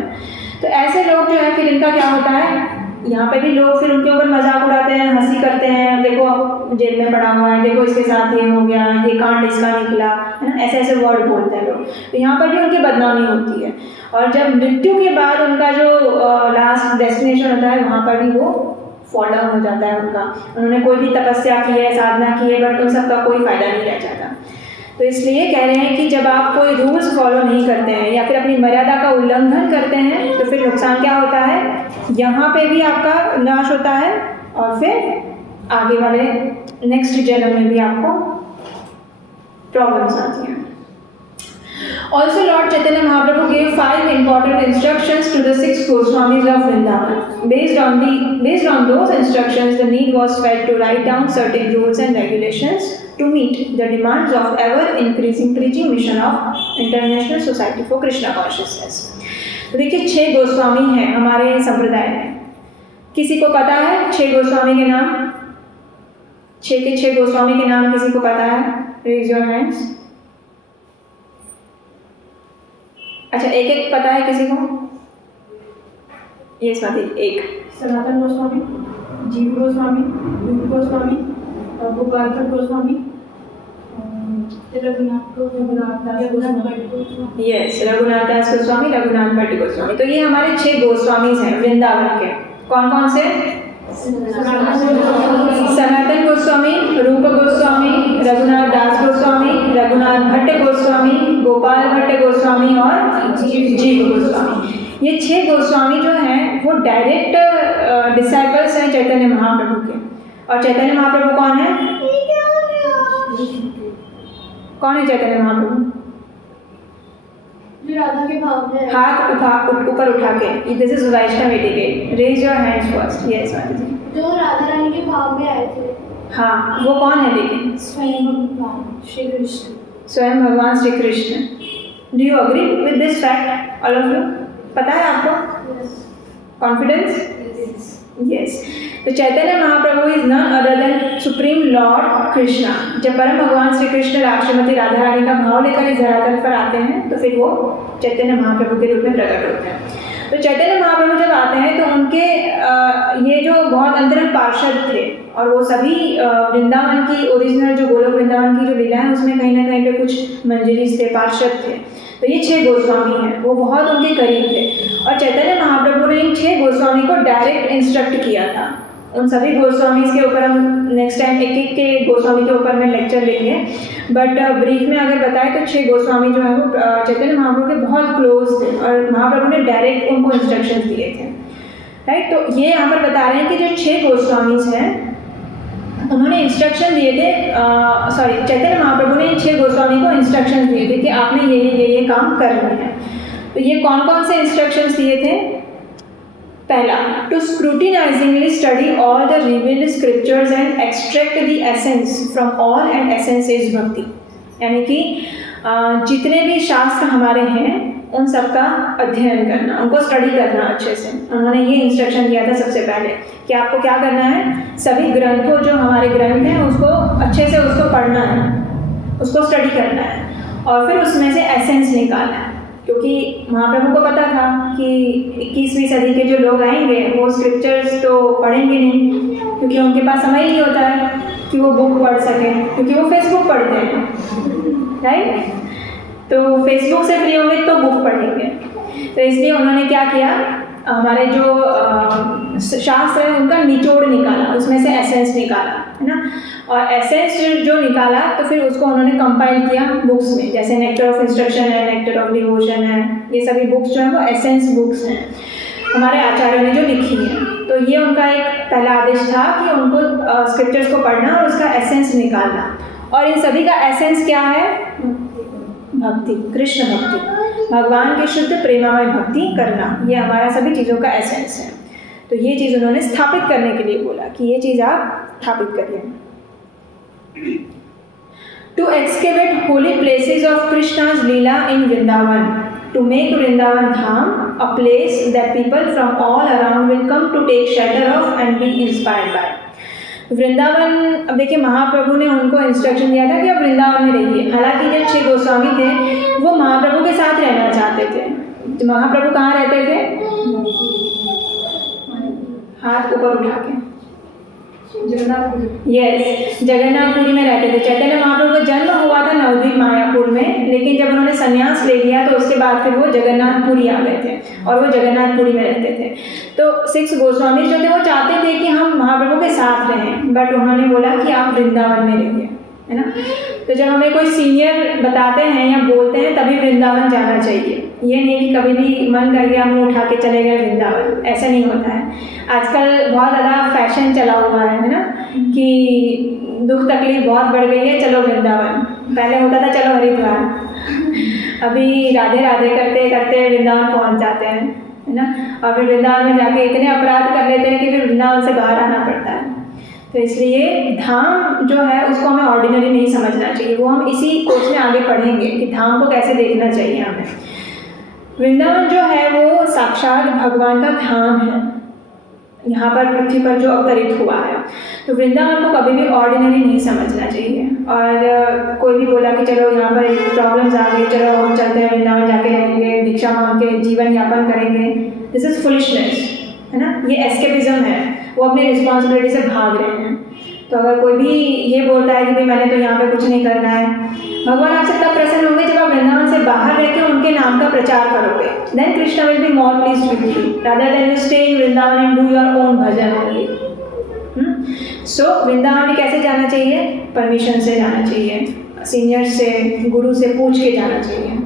तो ऐसे लोग जो है फिर इनका क्या होता है, यहाँ पे भी लोग फिर उनके ऊपर मजाक उड़ाते हैं, हंसी करते हैं, देखो अब जेल में पड़ा हुआ है, देखो इसके साथ ये हो गया, ये कांड इसका निकला, है ना। ऐसे ऐसे वर्ड बोलते हैं लोग, तो यहाँ पर भी उनकी बदनामी होती है। और जब मृत्यु के बाद उनका जो लास्ट डेस्टिनेशन होता है, वहाँ पर भी वो फॉल डाउन हो जाता है उनका। उन्होंने कोई भी तपस्या की है, साधना की है, बट उन सबका कोई फायदा नहीं रह जाता। तो इसलिए कह रहे हैं कि जब आप कोई रूल्स फॉलो नहीं करते हैं या फिर अपनी मर्यादा का उल्लंघन करते हैं, तो फिर नुकसान क्या होता है, यहाँ पे भी आपका नाश होता है और फिर आगे वाले नेक्स्ट जन्म में भी आपको प्रॉब्लम्स आती हैं। Also, Lord Chaitanya Mahaprabhu gave 5 important instructions to the 6 Goswamis of Vrindavan. Based on those instructions, the need was felt to write down certain rules and regulations to meet the demands of ever-increasing preaching mission of International Society for Krishna Consciousness. तो देखिए 6 गोस्वामी हैं हमारे संप्रदाय में। किसी को पता है 6 गोस्वामी के नाम? 6 के 6 गोस्वामी के नाम किसी को पता है? Raise your hands. अच्छा, एक एक पता है किसी को? ये स्वाति, एक सनातन गोस्वामी, जीव गोस्वामी, रूप गोस्वामी, गोपाल गोस्वामी, रघुनाथ गोस्वामी। यस, रघुनाथ दास गोस्वामी, रघुनाथ भट्ट गोस्वामी। तो ये हमारे 6 गोस्वामी हैं वृंदावन के। कौन कौन से? सनातन गोस्वामी, रूप गोस्वामी, रघुनाथ दास गोस्वामी, रघुनाथ भट्ट गोस्वामी, गोपाल भट्ट गोस्वामी और जीव गोस्वामी। ये 6 गोस्वामी जो हैं वो डायरेक्ट डिसाइपल्स हैं चैतन्य महाप्रभु के। और चैतन्य महाप्रभु कौन है? कौन है चैतन्य महाप्रभु? जो राधा के भाव में हाथ ऊपर उठा के, this is Vaishnava etiquette, raise your hands first. Yes Swati ji. जो राधा रानी के भाव में आए थे। हाँ, वो कौन है लेकिन? स्वयं भगवान श्री कृष्ण। स्वयं भगवान Shri Krishna. Do you agree with this fact all of you? पता है आपको? कॉन्फिडेंस? यस। तो Chaitanya Mahaprabhu is none other than supreme lord Krishna. जब परम भगवान श्री कृष्ण श्रीमती राधा रानी का भाव लेकर इस धरातल पर आते हैं, तो फिर वो चैतन्य महाप्रभु के रूप में प्रकट होते हैं। तो चैतन्य महाप्रभु जब आते हैं तो उनके ये जो बहुत अंतरंग पार्षद थे, और वो सभी वृंदावन की ओरिजिनल जो गोलोक वृंदावन की जो लीला है उसमें कहीं ना कहीं पे कुछ मंजरीस थे, पार्षद थे। तो ये 6 गोस्वामी हैं, वो बहुत उनके करीब थे। और चैतन्य महाप्रभु ने इन 6 गोस्वामी को डायरेक्ट इंस्ट्रक्ट किया था। उन सभी गोस्वामी के ऊपर हम नेक्स्ट टाइम एक एक के गोस्वामी के ऊपर में लेक्चर लेंगे, बट ब्रीफ में अगर बताएं तो 6 गोस्वामी जो है वो चैतन्य महाप्रभु के बहुत क्लोज थे और महाप्रभु ने डायरेक्ट उनको इंस्ट्रक्शन दिए थे, राइट। तो ये यहाँ पर बता रहे हैं कि जो 6 गोस्वामी हैं उन्होंने इंस्ट्रक्शन दिए थे, चैतन्य महाप्रभु ने इन 6 गोस्वामी को इंस्ट्रक्शन दिए थे कि आपने ये काम करना है। तो ये कौन कौन से इंस्ट्रक्शंस दिए थे? पहला, to scrutinisingly study all the revealed scriptures and extract the essence from all, and essence is bhakti. यानी कि जितने भी शास्त्र हमारे हैं उन सब का अध्ययन करना, उनको स्टडी करना अच्छे से। उन्होंने ये इंस्ट्रक्शन दिया था सबसे पहले कि आपको क्या करना है, सभी ग्रंथों जो हमारे ग्रंथ हैं उसको अच्छे से उसको पढ़ना है, उसको स्टडी करना है और फिर उसमें से एसेंस निकालना है। क्योंकि महाप्रभु को पता था कि 21वीं सदी के जो लोग आएंगे वो स्क्रिप्चर्स तो पढ़ेंगे नहीं, क्योंकि उनके पास समय ही नहीं होता है कि वो बुक पढ़ सकें, क्योंकि वो फेसबुक पढ़ते हैं, राइट। तो फेसबुक से फ्री होंगे तो बुक पढ़ेंगे। तो इसलिए उन्होंने क्या किया, हमारे जो शास्त्र है उनका निचोड़ निकाला, उसमें से एसेंस निकाला, है ना। और एसेंस जो निकाला तो फिर उसको उन्होंने कंपाइल किया बुक्स में, जैसे नेक्टर ऑफ इंस्ट्रक्शन है, नेक्टर ऑफ डिवोशन है, ये सभी बुक्स जो है वो एसेंस बुक्स हैं हमारे आचार्यों ने जो लिखी है। तो ये उनका एक पहला आदेश था कि उनको स्क्रिप्चर्स को पढ़ना और उसका एसेंस निकालना। और इन सभी का एसेंस क्या है? भक्ति, कृष्ण भक्ति, भगवान की शुद्ध प्रेमामय भक्ति करना, ये हमारा सभी चीज़ों का एसेंस है। तो ये चीज़ उन्होंने स्थापित करने के लिए बोला कि ये चीज़ आप स्थापित करिए। To excavate holy places of Krishna's lila in Vrindavan, to make Vrindavan Dham a place that people from all around will come to take shelter of and be inspired by. Vrindavan, अब देखिए महाप्रभु ने उनको इंस्ट्रक्शन दिया था कि आप वृंदावन में रहिए। हालांकि जो 6 गोस्वामी थे वो महाप्रभु के साथ रहना चाहते थे। तो महाप्रभु कहाँ रहते थे? हाथ ऊपर उठा के, यस, जगन्नाथपुरी में रहते थे। चैतन्य महाप्रभु का जन्म हुआ था नवद्वीप मायापुर में, लेकिन जब उन्होंने संन्यास ले लिया तो उसके बाद फिर वो जगन्नाथपुरी आ गए थे और वो जगन्नाथपुरी में रहते थे। तो 6 गोस्वामी जो थे वो चाहते थे कि हम महाप्रभु के साथ रहें, बट उन्होंने बोला कि आप वृंदावन में रहिए, है ना। तो जब हमें कोई सीनियर बताते हैं या बोलते हैं तभी वृंदावन जाना चाहिए। ये नहीं कि कभी भी मन कर गया मुँह उठा के चले गए वृंदावन, ऐसा नहीं होता है। आजकल बहुत ज़्यादा फैशन चला हुआ है ना, कि दुख तकलीफ बहुत बढ़ गई है, चलो वृंदावन। पहले होता था चलो हरिद्वार, अभी राधे राधे करते करते वृंदावन पहुंच जाते हैं, है ना। और फिर वृंदावन में जाके इतने अपराध कर लेते हैं कि फिर वृंदावन से बाहर आना पड़ता है। तो इसलिए धाम जो है उसको हमें ऑर्डिनरी नहीं समझना चाहिए, वो हम इसी कोर्स में आगे पढ़ेंगे कि धाम को कैसे देखना चाहिए हमें। वृंदावन जो है वो साक्षात भगवान का धाम है, यहाँ पर पृथ्वी पर जो अवतरित हुआ है। तो वृंदावन को कभी भी ऑर्डिनरी नहीं समझना चाहिए। और कोई भी बोला कि चलो यहाँ पर प्रॉब्लम्स आ गई, चलो हम चलते हैं वृंदावन, जाके रहेंगे, भिक्षा मांग के जीवन यापन करेंगे, दिस इज़ फुलिशनेस, है ना। ये एस्केपिज्म है, वो अपनी रिस्पॉन्सिबिलिटी से भाग रहे हैं। तो अगर कोई भी ये बोलता है कि भाई मैंने तो यहाँ पे कुछ नहीं करना है, भगवान आपसे तब प्रसन्न होंगे जब आप वृंदावन से बाहर रह के उनके नाम का प्रचार करोगे। Then Krishna will be more pleased with you rather than you stay in Vrindavan and do your own bhajan only. So Vrindavan में कैसे जाना चाहिए? परमिशन से जाना चाहिए, सीनियर से, गुरु से पूछ के जाना चाहिए।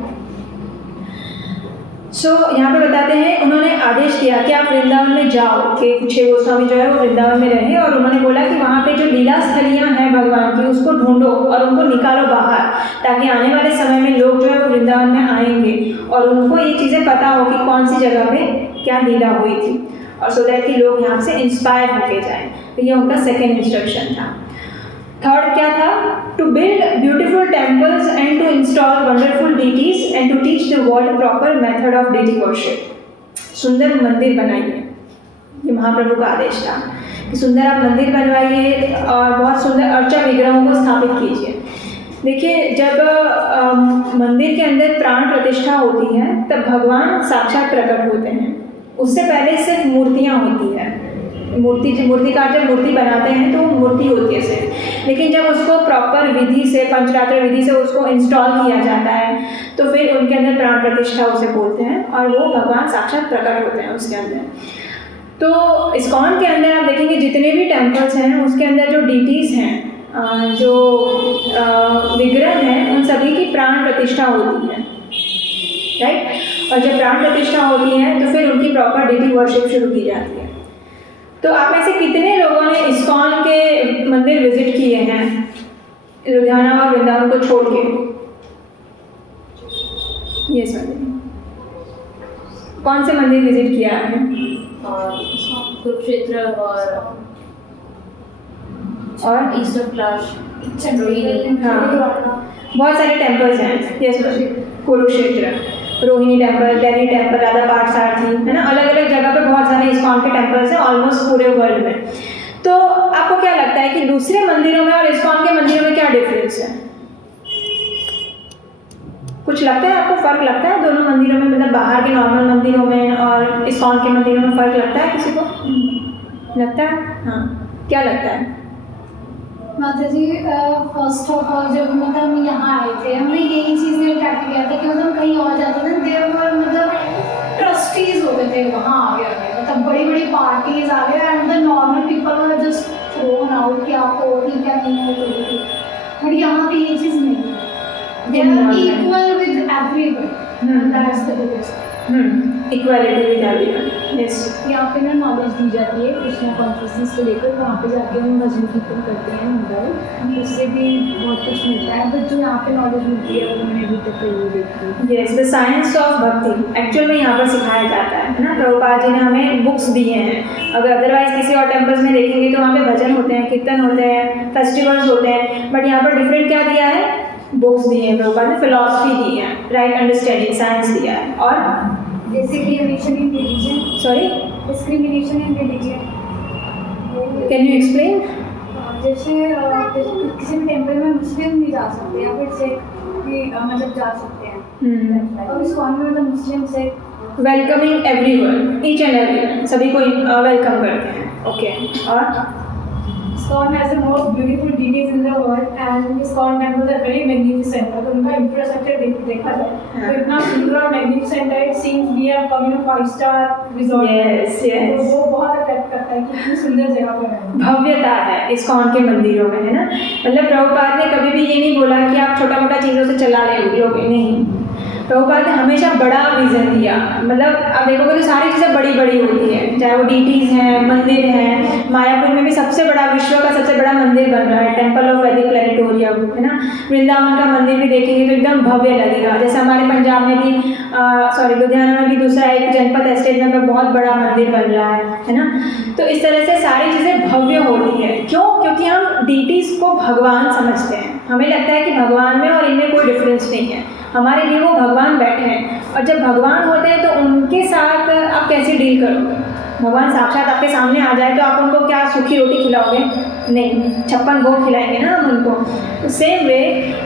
यहाँ पे बताते हैं उन्होंने आदेश दिया कि आप वृंदावन में जाओ, कि 6 गोस्वामी जो है वो वृंदावन में रहे। और उन्होंने बोला कि वहाँ पे जो लीला स्थलियाँ हैं भगवान की उसको ढूंढो और उनको निकालो बाहर, ताकि आने वाले समय में लोग जो है वो वृंदावन में आएंगे और उनको ये चीज़ें पता हो कि कौन सी जगह पे क्या लीला हुई थी, और सो दैट कि लोग यहाँ से इंस्पायर होके जाएँ। तो ये उनका सेकेंड इंस्ट्रक्शन था। थर्ड क्या था? To build beautiful temples and to install wonderful deities and to teach the world proper method of deity worship. सुंदर मंदिर बनाइए, ये महाप्रभु का आदेश था कि सुंदर आप मंदिर बनवाइए और बहुत सुंदर अर्चा विग्रहों को स्थापित कीजिए। देखिए, जब मंदिर के अंदर प्राण प्रतिष्ठा होती है तब भगवान साक्षात प्रकट होते हैं। उससे पहले सिर्फ मूर्तियाँ होती हैं। मूर्तिकार जब मूर्ति बनाते हैं तो मूर्ति होती है सिर्फ, लेकिन जब उसको प्रॉपर विधि से, पंचरात्र विधि से उसको इंस्टॉल किया जाता है तो फिर उनके अंदर प्राण प्रतिष्ठा उसे बोलते हैं और वो भगवान साक्षात प्रकट होते हैं उसके अंदर। तो इस्कॉन के अंदर आप देखेंगे जितने भी टेम्पल्स हैं उसके अंदर जो डीटीज हैं, जो विग्रह हैं, उन सभी की प्राण प्रतिष्ठा होती है, राइट। और जब प्राण प्रतिष्ठा होती है तो फिर उनकी प्रॉपर डीटी वर्शिप शुरू की जाती है। तो आप में से कितने लोगों ने इस्कॉन के मंदिर विजिट किए हैं लुधियाना और वृंदावन को छोड़ के? ये सर, कौन से मंदिर विजिट किया आपने? कुरुक्षेत्र और ईस्ट ऑफ क्लाश, रोहिणी। हाँ, बहुत सारे टेम्पल्स हैं। Yes, Kurukshetra, Rohini temple, Delhi temple, Radha पाठशाला थी, है ना। अलग अलग जगह पे बहुत सारे इस्कॉन के टेम्पल्स हैं ऑलमोस्ट पूरे वर्ल्ड में। तो आपको क्या लगता है कि दूसरे मंदिरों में और इस्कॉन के मंदिरों में क्या डिफरेंस है? कुछ लगता है आपको, फर्क लगता है दोनों मंदिरों में? मतलब बाहर के नॉर्मल मंदिरों में और इस्कॉन के मंदिरों में फर्क लगता है किसी को? लगता है? हाँ, क्या लगता है? माता जी, फर्स्ट ऑफ ऑल जब मतलब हम यहाँ आए थे, हमने यही चीज़ नहीं अट्रैक्ट किया था कि मतलब कहीं और जाते थे, देर पर मतलब ट्रस्टीज होते थे वहाँ आगे आगे, मतलब बड़ी बड़ी पार्टीज आ गए and the normal people were just thrown out कि आपको वोटिंग क्या नहीं है तो बट यहाँ पे ये चीज़ नहीं है, they are equal with everyone, that's the biggest equality with everyone. Yes, यहाँ पे ना नॉलेज दी जाती है कृष्णा कॉन्शियसनेस को लेकर, वहाँ पे जाके हम भजन कीर्तन करते हैं मोबाइल, उससे भी बहुत कुछ मिलता है, बट जो यहाँ पे नॉलेज मिलती है वो मैंने अभी तक कहीं देखी है। यस, द साइंस ऑफ भक्ति एक्चुअल में यहाँ पर सिखाया जाता है ना। प्रभुपाद जी ने हमें बुक्स दिए हैं। अगर अदरवाइज किसी और टेम्पल्स में देखेंगे तो वहाँ पे भजन होते हैं, कीर्तन होते हैं, फेस्टिवल्स होते हैं, बट यहाँ पर डिफरेंट क्या दिया है, बुक्स दिए हैं प्रभुपाद ने, फिलॉसफी दी है, राइट अंडरस्टैंडिंग, साइंस दिया है। और जैसे कि religion in religion, sorry, discrimination in religion, can you explain? जैसे किसी भी टेम्पल में मुस्लिम नहीं जा सकते या फिर सिख भी मतलब जा सकते हैं, और इस कॉन में मतलब Muslim Sikh welcoming everyone, each and everyone, सभी को वेलकम करते हैं। ओके, और ISKCON has the most beautiful deities in the world and ISKCON temples are very magnificent. अगर उनका इंफ्रास्ट्रक्चर देखा जाए तो इतना सुंदर और मैग्निफिसेंट है, it seems we are coming to 5-star resort. Yes, yes. तो वो बहुत अट्रैक्ट करता है कि इतनी सुंदर जगह पर है। भव्यता है ISKCON के मंदिरों में, है ना। मतलब प्रभुपाद ने कभी भी ये नहीं बोला कि आप छोटा मोटा चीज़ों से चला लोगे, नहीं। प्रभुपाद ने हमेशा बड़ा विजन दिया। मतलब आप देखोगे तो सारी चीज़ें बड़ी बड़ी होती हैं, चाहे वो डीटीज़ हैं, मंदिर हैं। मायापुर में भी सबसे बड़ा, विश्व का सबसे बड़ा मंदिर बन रहा है, टेम्पल ऑफ वैदिक प्लेनेटोरियम, है ना। वृंदावन का मंदिर भी देखेंगे तो एकदम भव्य लगेगा। जैसे हमारे पंजाब में भी लुधियाना में भी दूसरा एक जनपद एस्टेट में बहुत बड़ा मंदिर बन रहा है ना। तो इस तरह से सारी चीज़ें भव्य होती है। क्यों? क्योंकि हम डीटीज़ को भगवान समझते हैं। हमें लगता है कि भगवान में और इनमें कोई डिफरेंस नहीं है, हमारे लिए वो भगवान बैठे हैं। और जब भगवान होते हैं तो उनके साथ आप कैसे डील करोगे? भगवान साक्षात आपके सामने आ जाए तो आप उनको क्या सूखी रोटी खिलाओगे? नहीं, 56 भोग खिलाएंगे ना हम उनको। सेम वे,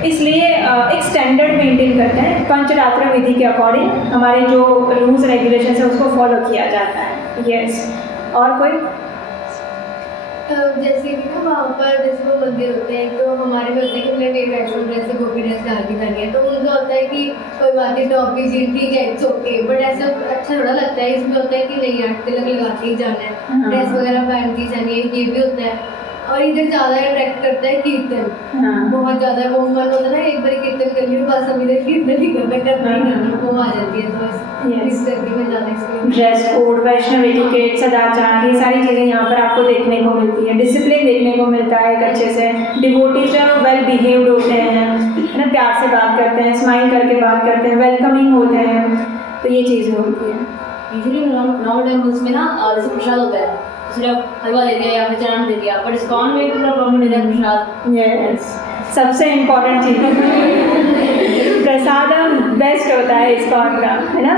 इसलिए एक स्टैंडर्ड मेंटेन करते हैं, पंचरात्र विधि के अकॉर्डिंग हमारे जो रूल्स रेगुलेशन है उसको फॉलो किया जाता है। यस, और कोई? जैसे कि ना वहाँ पर जैसे वो मंदिर होते हैं तो हमारे में होता है कि हमने वे वैष्णो ड्रेस से गोपी ड्रेस डाल के करनी है, तो उनका होता है कि कोई बात नहीं, टॉप भी जीन ठीक है, इट्स ओके, बट ऐसा अच्छा थोड़ा लगता है। इसमें होता है कि नहीं यार, तिलक लगा के ही जाना है, ड्रेस वगैरह पहन के जानी है, ये भी होता है। और इधर ज़्यादा अट्रैक्ट करता है कीर्तन, बहुत ज़्यादा वो मन होता है ना, एक बार कीर्तन कर लियो बस, हम इधर कीर्तन ही करना वो आ जाती है। तो इस करके मैं ज़्यादा एक्सपीरियंस। ड्रेस कोड, वैष्णव एटिकेट, सदाचार, ये सारी चीज़ें यहाँ पर आपको देखने को मिलती है। डिसिप्लिन देखने को मिलता है एक अच्छे से। डिवोटीज जो वेल बिहेव्ड होते हैं, है ना, प्यार से बात करते हैं, स्माइल करके बात करते हैं, वेलकमिंग होते हैं, तो ये चीज़ें होती हैं। यूजुअली नॉर्मल टेम्पल्स में ना जैसे प्रसाद होता है, सिर्फ हलवा दे दिया या फिर चना दे दिया, बट ISKCON में पूरा प्रॉपर दे दिया प्रसाद। यस, सबसे इम्पोर्टेंट चीज़ प्रसादम बेस्ट होता है ISKCON का, है ना।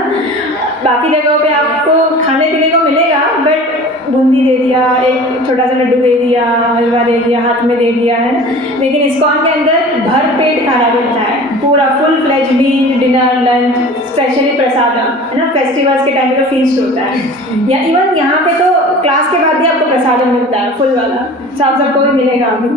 बाकी जगहों पे आपको खाने पीने को मिलेगा, बट बूंदी दे दिया, एक छोटा सा लड्डू दे दिया, हलवा दे दिया, हाथ में दे दिया, है ना। लेकिन ISKCON के अंदर भर पेट खाना मिलता है, पूरा फुल फ्लेज मील, डिनर, लंच, स्पेशली प्रसादम, है ना। फेस्टिवल्स के टाइम पे तो फीस्ट होता है, या इवन यहाँ पे तो क्लास के बाद भी आपको प्रसादम मिलता है फुल वाला, सबको भी मिलेगा अभी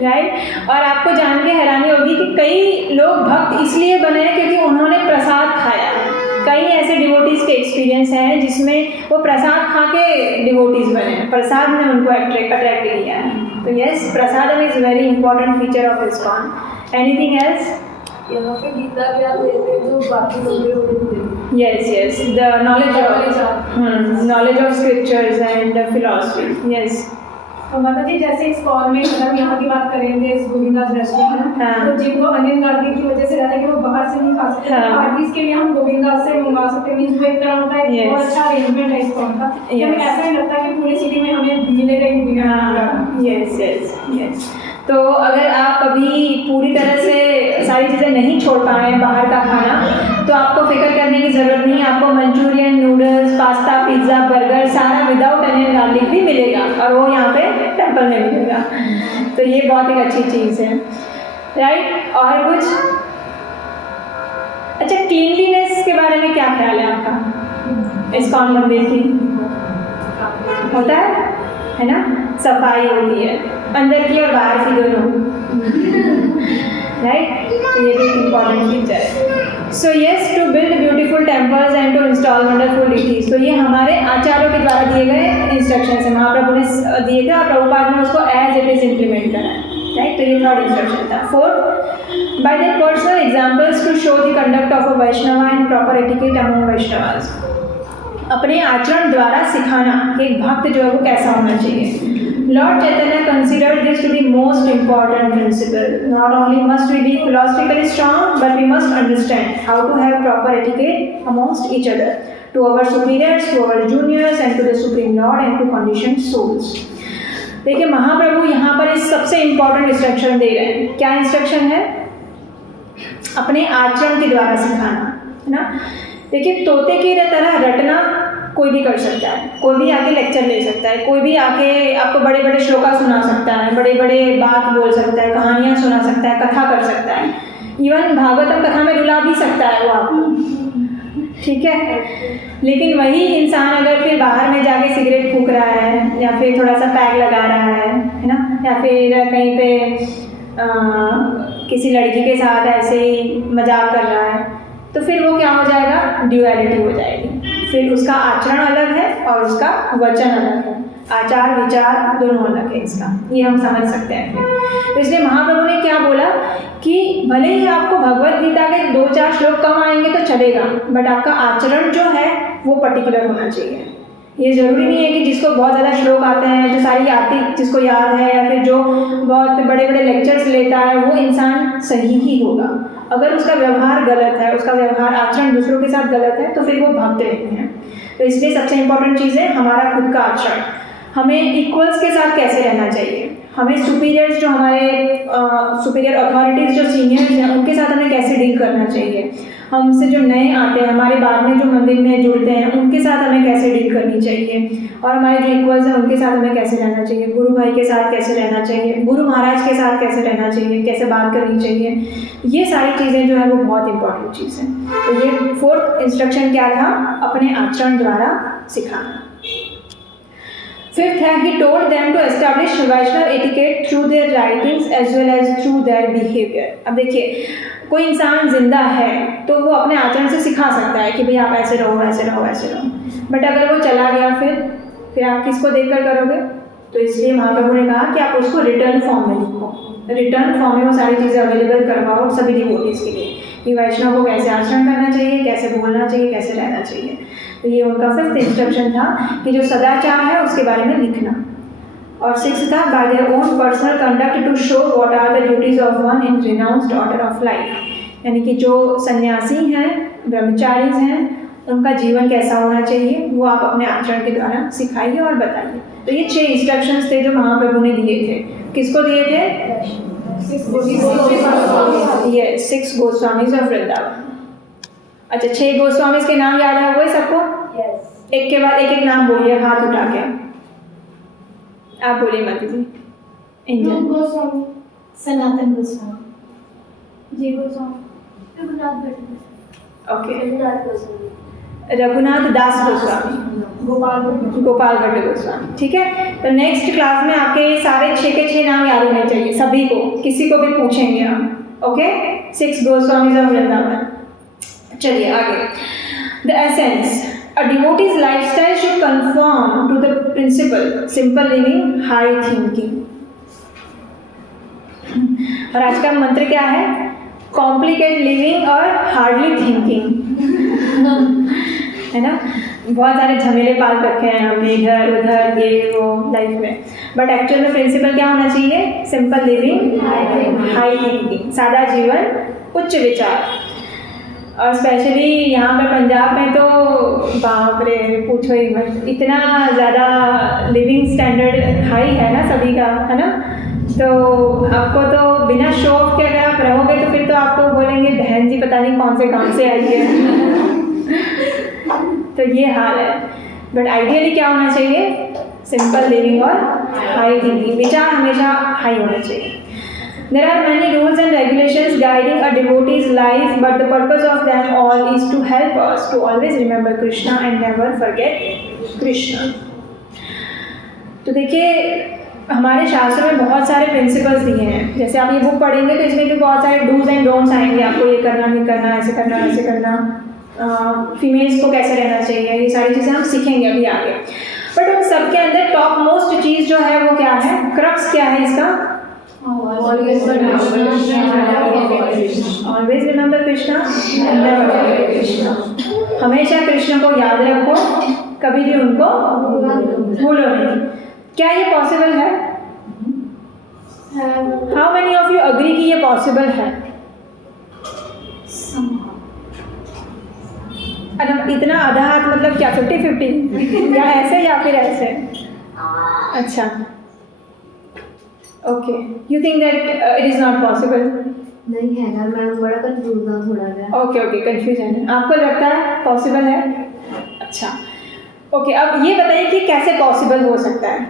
राइट। और आपको जान के हैरानी होगी कि कई लोग भक्त इसलिए बने हैं क्योंकि उन्होंने प्रसाद खाया है। कई ऐसे डिवोटीज़ के एक्सपीरियंस हैं जिसमें वो प्रसाद खा के डिवोटीज़ बने हैं, प्रसाद ने उनको अट्रैक्ट किया है। तो yes, prasadam is very important feature of ISKCON। Anything else? यहाँ पे गीता भी आप लेते हैं जो बाकी लोग। Yes, the knowledge of scriptures and philosophy. Yes. तो माता जी जैसे ISKCON में मतलब यहाँ की बात करें थे गोविंदास रेस्टोरेंट है, तो जिनको अनिल गांधी की वजह से रहता है कि वो बाहर से नहीं खा सकते, आर्टिस्ट के लिए हम गोविंदास से मंगा सकते हैं। वो एक तरह का एक बहुत अच्छा अरेंजमेंट है ISKCON का। हमें ऐसा नहीं लगता कि पूरी सिटी में हमें मिलेगा ही मिलेगा। यस। तो अगर आप अभी पूरी तरह से सारी चीज़ें नहीं छोड़ पाए बाहर का खाना, तो आपको फिक्र करने की ज़रूरत नहीं। आपको Manchurian, noodles, pasta, pizza, burger सारा विदाउट अनियन गार्लिक भी मिलेगा, और वो यहाँ पे टेम्पल में मिलेगा। तो ये बहुत एक अच्छी चीज़ है, राइट। और कुछ? अच्छा, क्लीनलीनेस के बारे में क्या ख्याल है आपका? ISKCON मंदिर की होता है ना, सफाई होती है अंदर की और बाहर की दोनों, राइट। तो ये भी एक इम्पॉर्टेंट फीचर है। So yes, to build beautiful temples and to install wonderful deities. तो ये हमारे आचार्यों के द्वारा दिए गए इंस्ट्रक्शंस हैं, महाप्रभु ने दिए थे और प्रभुपाद ने उसको एज इट इज इम्प्लीमेंट करा है, राइट। तो ये थर्ड इंस्ट्रक्शन था। Fourth, by their personal examples to show the conduct of a Vaishnava and proper etiquette among Vaishnavas. अपने आचरण द्वारा सिखाना कि एक भक्त जो है वो कैसा होना चाहिए। Lord Chaitanya considered this to be most important principle. Not only must we be philosophically strong, but we must understand how to have proper etiquette amongst each other, to our superiors, to our juniors, and to the Supreme Lord, and to conditioned souls. देखिए महाप्रभु यहाँ पर इस सबसे इम्पोर्टेंट इंस्ट्रक्शन दे रहे हैं। क्या इंस्ट्रक्शन है? अपने आचरण के द्वारा सिखाना, है ना। देखिए तोते की तरह रटना कोई भी कर सकता है, कोई भी आके लेक्चर ले सकता है, कोई भी आके आपको बड़े बड़े श्लोका सुना सकता है, बड़े बड़े बात बोल सकता है, कहानियाँ सुना सकता है, कथा कर सकता है, इवन भागवतम कथा में रुला भी सकता है वो आपको, ठीक है। लेकिन वही इंसान अगर फिर बाहर में जाके सिगरेट फूंक रहा है या फिर थोड़ा सा पैक लगा रहा है ना, या फिर कहीं पे किसी लड़की के साथ ऐसे ही मजाक कर रहा है, तो फिर वो क्या हो जाएगा? ड्यूअलिटी हो जाएगी। फिर उसका आचरण अलग है और उसका वचन अलग है, आचार विचार दोनों अलग है इसका, ये हम समझ सकते हैं फिर। तो इसलिए महाप्रभु ने क्या बोला कि भले ही आपको भगवत गीता के 2-4 श्लोक कम आएंगे तो चलेगा, बट आपका आचरण जो है वो पर्टिकुलर होना चाहिए। ये ज़रूरी नहीं है कि जिसको बहुत ज़्यादा श्लोक आते हैं, जो सारी आरती जिसको याद है, या फिर जो बहुत बड़े बड़े लेक्चर्स लेता है वो इंसान सही ही होगा। अगर उसका व्यवहार गलत है, उसका व्यवहार आचरण दूसरों के साथ गलत है, तो फिर वो भक्त नहीं है। तो इसलिए सबसे इम्पोर्टेंट चीज़ है हमारा खुद का आचरण। हमें इक्वल्स के साथ कैसे रहना चाहिए, हमें सुपीरियर्स जो हमारे सुपीरियर अथॉरिटीज़ जो सीनियर्स हैं उनके साथ हमें कैसे डील करना चाहिए, हमसे जो नए आते हैं, हमारे बाद में जो मंदिर में जुड़ते हैं उनके साथ हमें कैसे डील करनी चाहिए, और हमारे जो इक्वल्स हैं उनके साथ हमें कैसे रहना चाहिए, गुरु भाई के साथ कैसे रहना चाहिए, गुरु महाराज के साथ कैसे रहना चाहिए, कैसे बात करनी चाहिए, ये सारी चीज़ें जो है वो बहुत इंपॉर्टेंट चीज़ है। तो ये फोर्थ इंस्ट्रक्शन क्या था? अपने आचरण द्वारा सिखाना। फिफ्थ है, he told them to establish Vaishnav etiquette through their writings as well as through their behavior। अब देखिए कोई इंसान जिंदा है तो वो अपने आचरण से सिखा सकता है कि भाई आप ऐसे रहो, ऐसे रहो, ऐसे रहो, बट अगर वो चला गया फिर आप किसको देखकर करोगे? तो इसलिए महाप्रभु ने कहा कि आप उसको रिटर्न फॉर्म में लिखो, रिटर्न फॉर्म में वो सारी चीज़ें अवेलेबल करवाओ सभी डिवोटीज़ के लिए कि वैष्णव को कैसे आचरण करना चाहिए, कैसे बोलना चाहिए, कैसे रहना चाहिए। तो ये उनका फिफ्थ इंस्ट्रक्शन था कि जो सदाचार है उसके बारे में लिखना। और सिक्स था, by their own personal conduct to show what are the duties of one in renounced order of life. यानी कि जो सन्यासी हैं, ब्रह्मचारीज हैं, उनका जीवन कैसा होना चाहिए वो आप अपने आचरण के द्वारा सिखाइए और बताइए। तो ये 6 इंस्ट्रक्शंस थे जो महाप्रभु ने दिए थे। किसको दिए थे? ये 6 गोस्वामीज ऑफ वृंदावन। अच्छा, 6 गोस्वामीज के नाम याद है वो सबको? एक के बाद एक नाम बोलिए, हाथ उठा के। आप बोलिए माता जी। इंजन गोस्वामी, सनातन गोस्वामी, जी गोस्वामी, ओके, रघुनाथ दास गोस्वामी, गोपाल भट्ट गोस्वामी, ठीक है। तो नेक्स्ट क्लास में आपके सारे 6 के 6 नाम याद होने चाहिए सभी को, किसी को भी पूछेंगे हम, ओके। 6 गोस्वामीज ऑफ वृंदावन। चलिए आगे। The essence, a devotee's lifestyle should conform to the principle simple living, high thinking। और आज का मंत्र क्या है? कॉम्प्लिकेट लिविंग और हार्डली थिंकिंग, है ना। बहुत सारे झमेले पाल रखे हैं हमने इधर उधर ये वो लाइफ में, बट एक्चुअल में प्रिंसिपल क्या होना चाहिए? सिंपल लिविंग, हाई थिंकिंग, सादा जीवन, उच्च विचार। और स्पेशली यहाँ पे पंजाब में तो बाप रे पूछो ही मत, इतना ज़्यादा लिविंग स्टैंडर्ड हाई है ना सभी का, है ना। तो आपको तो बिना शो ऑफ के अगर आप रहोगे तो फिर तो आपको बोलेंगे बहन जी पता नहीं कौन से काम से आई है। तो ये हाल है। बट आइडियली क्या होना चाहिए? सिंपल लिविंग और हाई थिंकिंग, विचार हमेशा हाई होना चाहिए। There are many rules and regulations guiding a devotee's life, but the purpose of them all is to help us to always remember Krishna and never forget Krishna। तो देखिए हमारे शास्त्रों में बहुत सारे प्रिंसिपल्स दिए हैं। जैसे आप ये बुक पढ़ेंगे तो इसमें भी बहुत सारे डूज एंड डोंट्स आएंगे, आपको ये करना नहीं करना, ऐसे करना ऐसे करना, फीमेल्स को कैसे रहना चाहिए, ये सारी चीज़ें हम सीखेंगे अभी आगे। बट उन सब के अंदर टॉप मोस्ट चीज़ जो है वो क्या है, क्रक्स क्या है इसका? Always remember Krishna, never forget Krishna. हमेशा कृष्ण को याद रखो, कभी भी उनको भूलो नहीं। क्या ये पॉसिबल है? How many of you agree कि ये पॉसिबल है? इतना आधा हाथ मतलब क्या 50-50 या ऐसे या फिर ऐसे? अच्छा, okay, you think that it is not possible? नहीं है ना, मैं बड़ा कंफ्यूज हूँ थोड़ा सा। ओके, कंफ्यूजन है। आपको लगता है पॉसिबल है? अच्छा, ओके, अब ये बताइए कि कैसे पॉसिबल हो सकता है?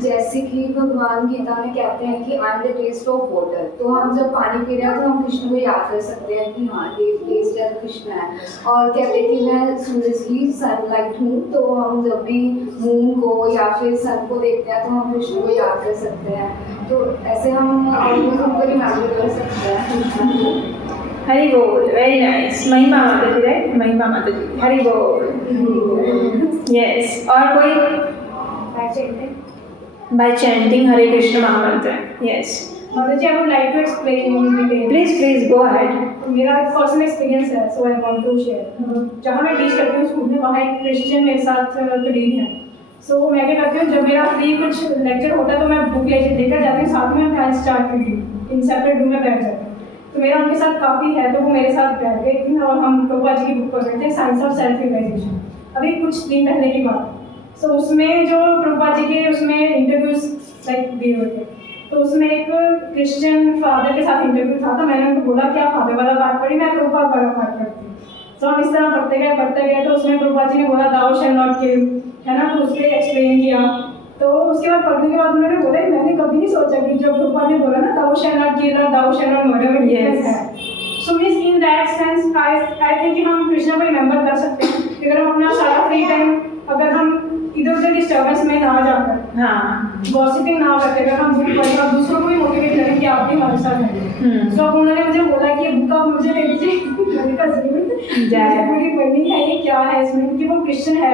जैसे कि भगवान गीता में कहते हैं कि I am the taste of water, तो हम जब पानी पी रहे हैं तो हम कृष्ण को याद कर सकते हैं कि हाँ ये टेस्ट है कृष्ण है। और कहते हैं कि मैं सूरज की सनलाइट हूँ, तो हम जब भी मून को या फिर सन को देखते हैं तो हम कृष्ण को याद कर सकते हैं। तो ऐसे हम उनको रिमेम्बर कर सकते हैं। हरि बोल, वेरी नाइस। महिमा माता जी, राइट? महिमा माता जी, हरि बोल। यस, और कोई? बाय चैंटिंग हरे कृष्ण महामंत्र। Yes Mother ji, I would like to explain in detail. Please go ahead. मेरा एक पर्सनल एक्सपीरियंस है, सो आई वांट टू शेयर। जहाँ मैं टीच करती हूँ स्कूल में, वहाँ एक क्रिश्चियन मेरे साथ कलीग है। सो मैं क्या करती हूँ, जब मेरा फ्री कुछ लेक्चर होता है तो मैं बुक लेकर जाती हूँ, साथ में क्लास स्टार्ट करती हूँ, इन सेपरेट रूम में बैठ जाती हूँ। तो मेरा उनके साथ काफ़ी है, तो वो मेरे साथ बैठ गई और हम प्रभुपाद जी की बुक पढ़ रहे थे, साइंस ऑफ सेल्फ रियलाइजेशन, अभी कुछ दिन पहले की बात। सो उसमें जो प्रभुपाद जी के उसमें इंटरव्यूज लाइक दिए हुए थे, तो उसमें एक क्रिश्चियन फादर के साथ इंटरव्यू था। तो मैंने उनको बोला कि आप फादर वाला पार्ट पढ़ी, मैं प्रभुपाद वाला पार्ट पढ़ती हूँ। तो हम इस तरह पढ़ते गए तो उसमें प्रभुपाद जी ने बोला दाउ शैल नॉट किल, है ना, तो उसके एक्सप्लेन किया। तो उसके बाद पढ़ने के बाद उन्होंने बोला कि मैंने कभी नहीं सोचा कि जब प्रभुपाद ने बोला ना दाउ शैल नॉट किल और दाउ शैल नॉट मर्डर में डिफरेंस है। So means in that sense I think कि हम कृष्ण को रिमेंबर कर सकते हैं कि अगर हम अपना सारा फ्री टाइम, अगर हम इधर उधर डिस्टर्बेंस में ना जाकर, हाँ, गॉसिपिंग ना करते, अगर हम बुक पढ़ें और दूसरों को भी मोटिवेट करें कि आप भी हमारे साथ हैं। तो अब उन्होंने मुझे बोला कि ये बुक आप मुझे ले लीजिए, मैंने कहा जरूर मुझे पढ़नी है, ये क्या है इसमें, क्योंकि वो क्रिश्चियन है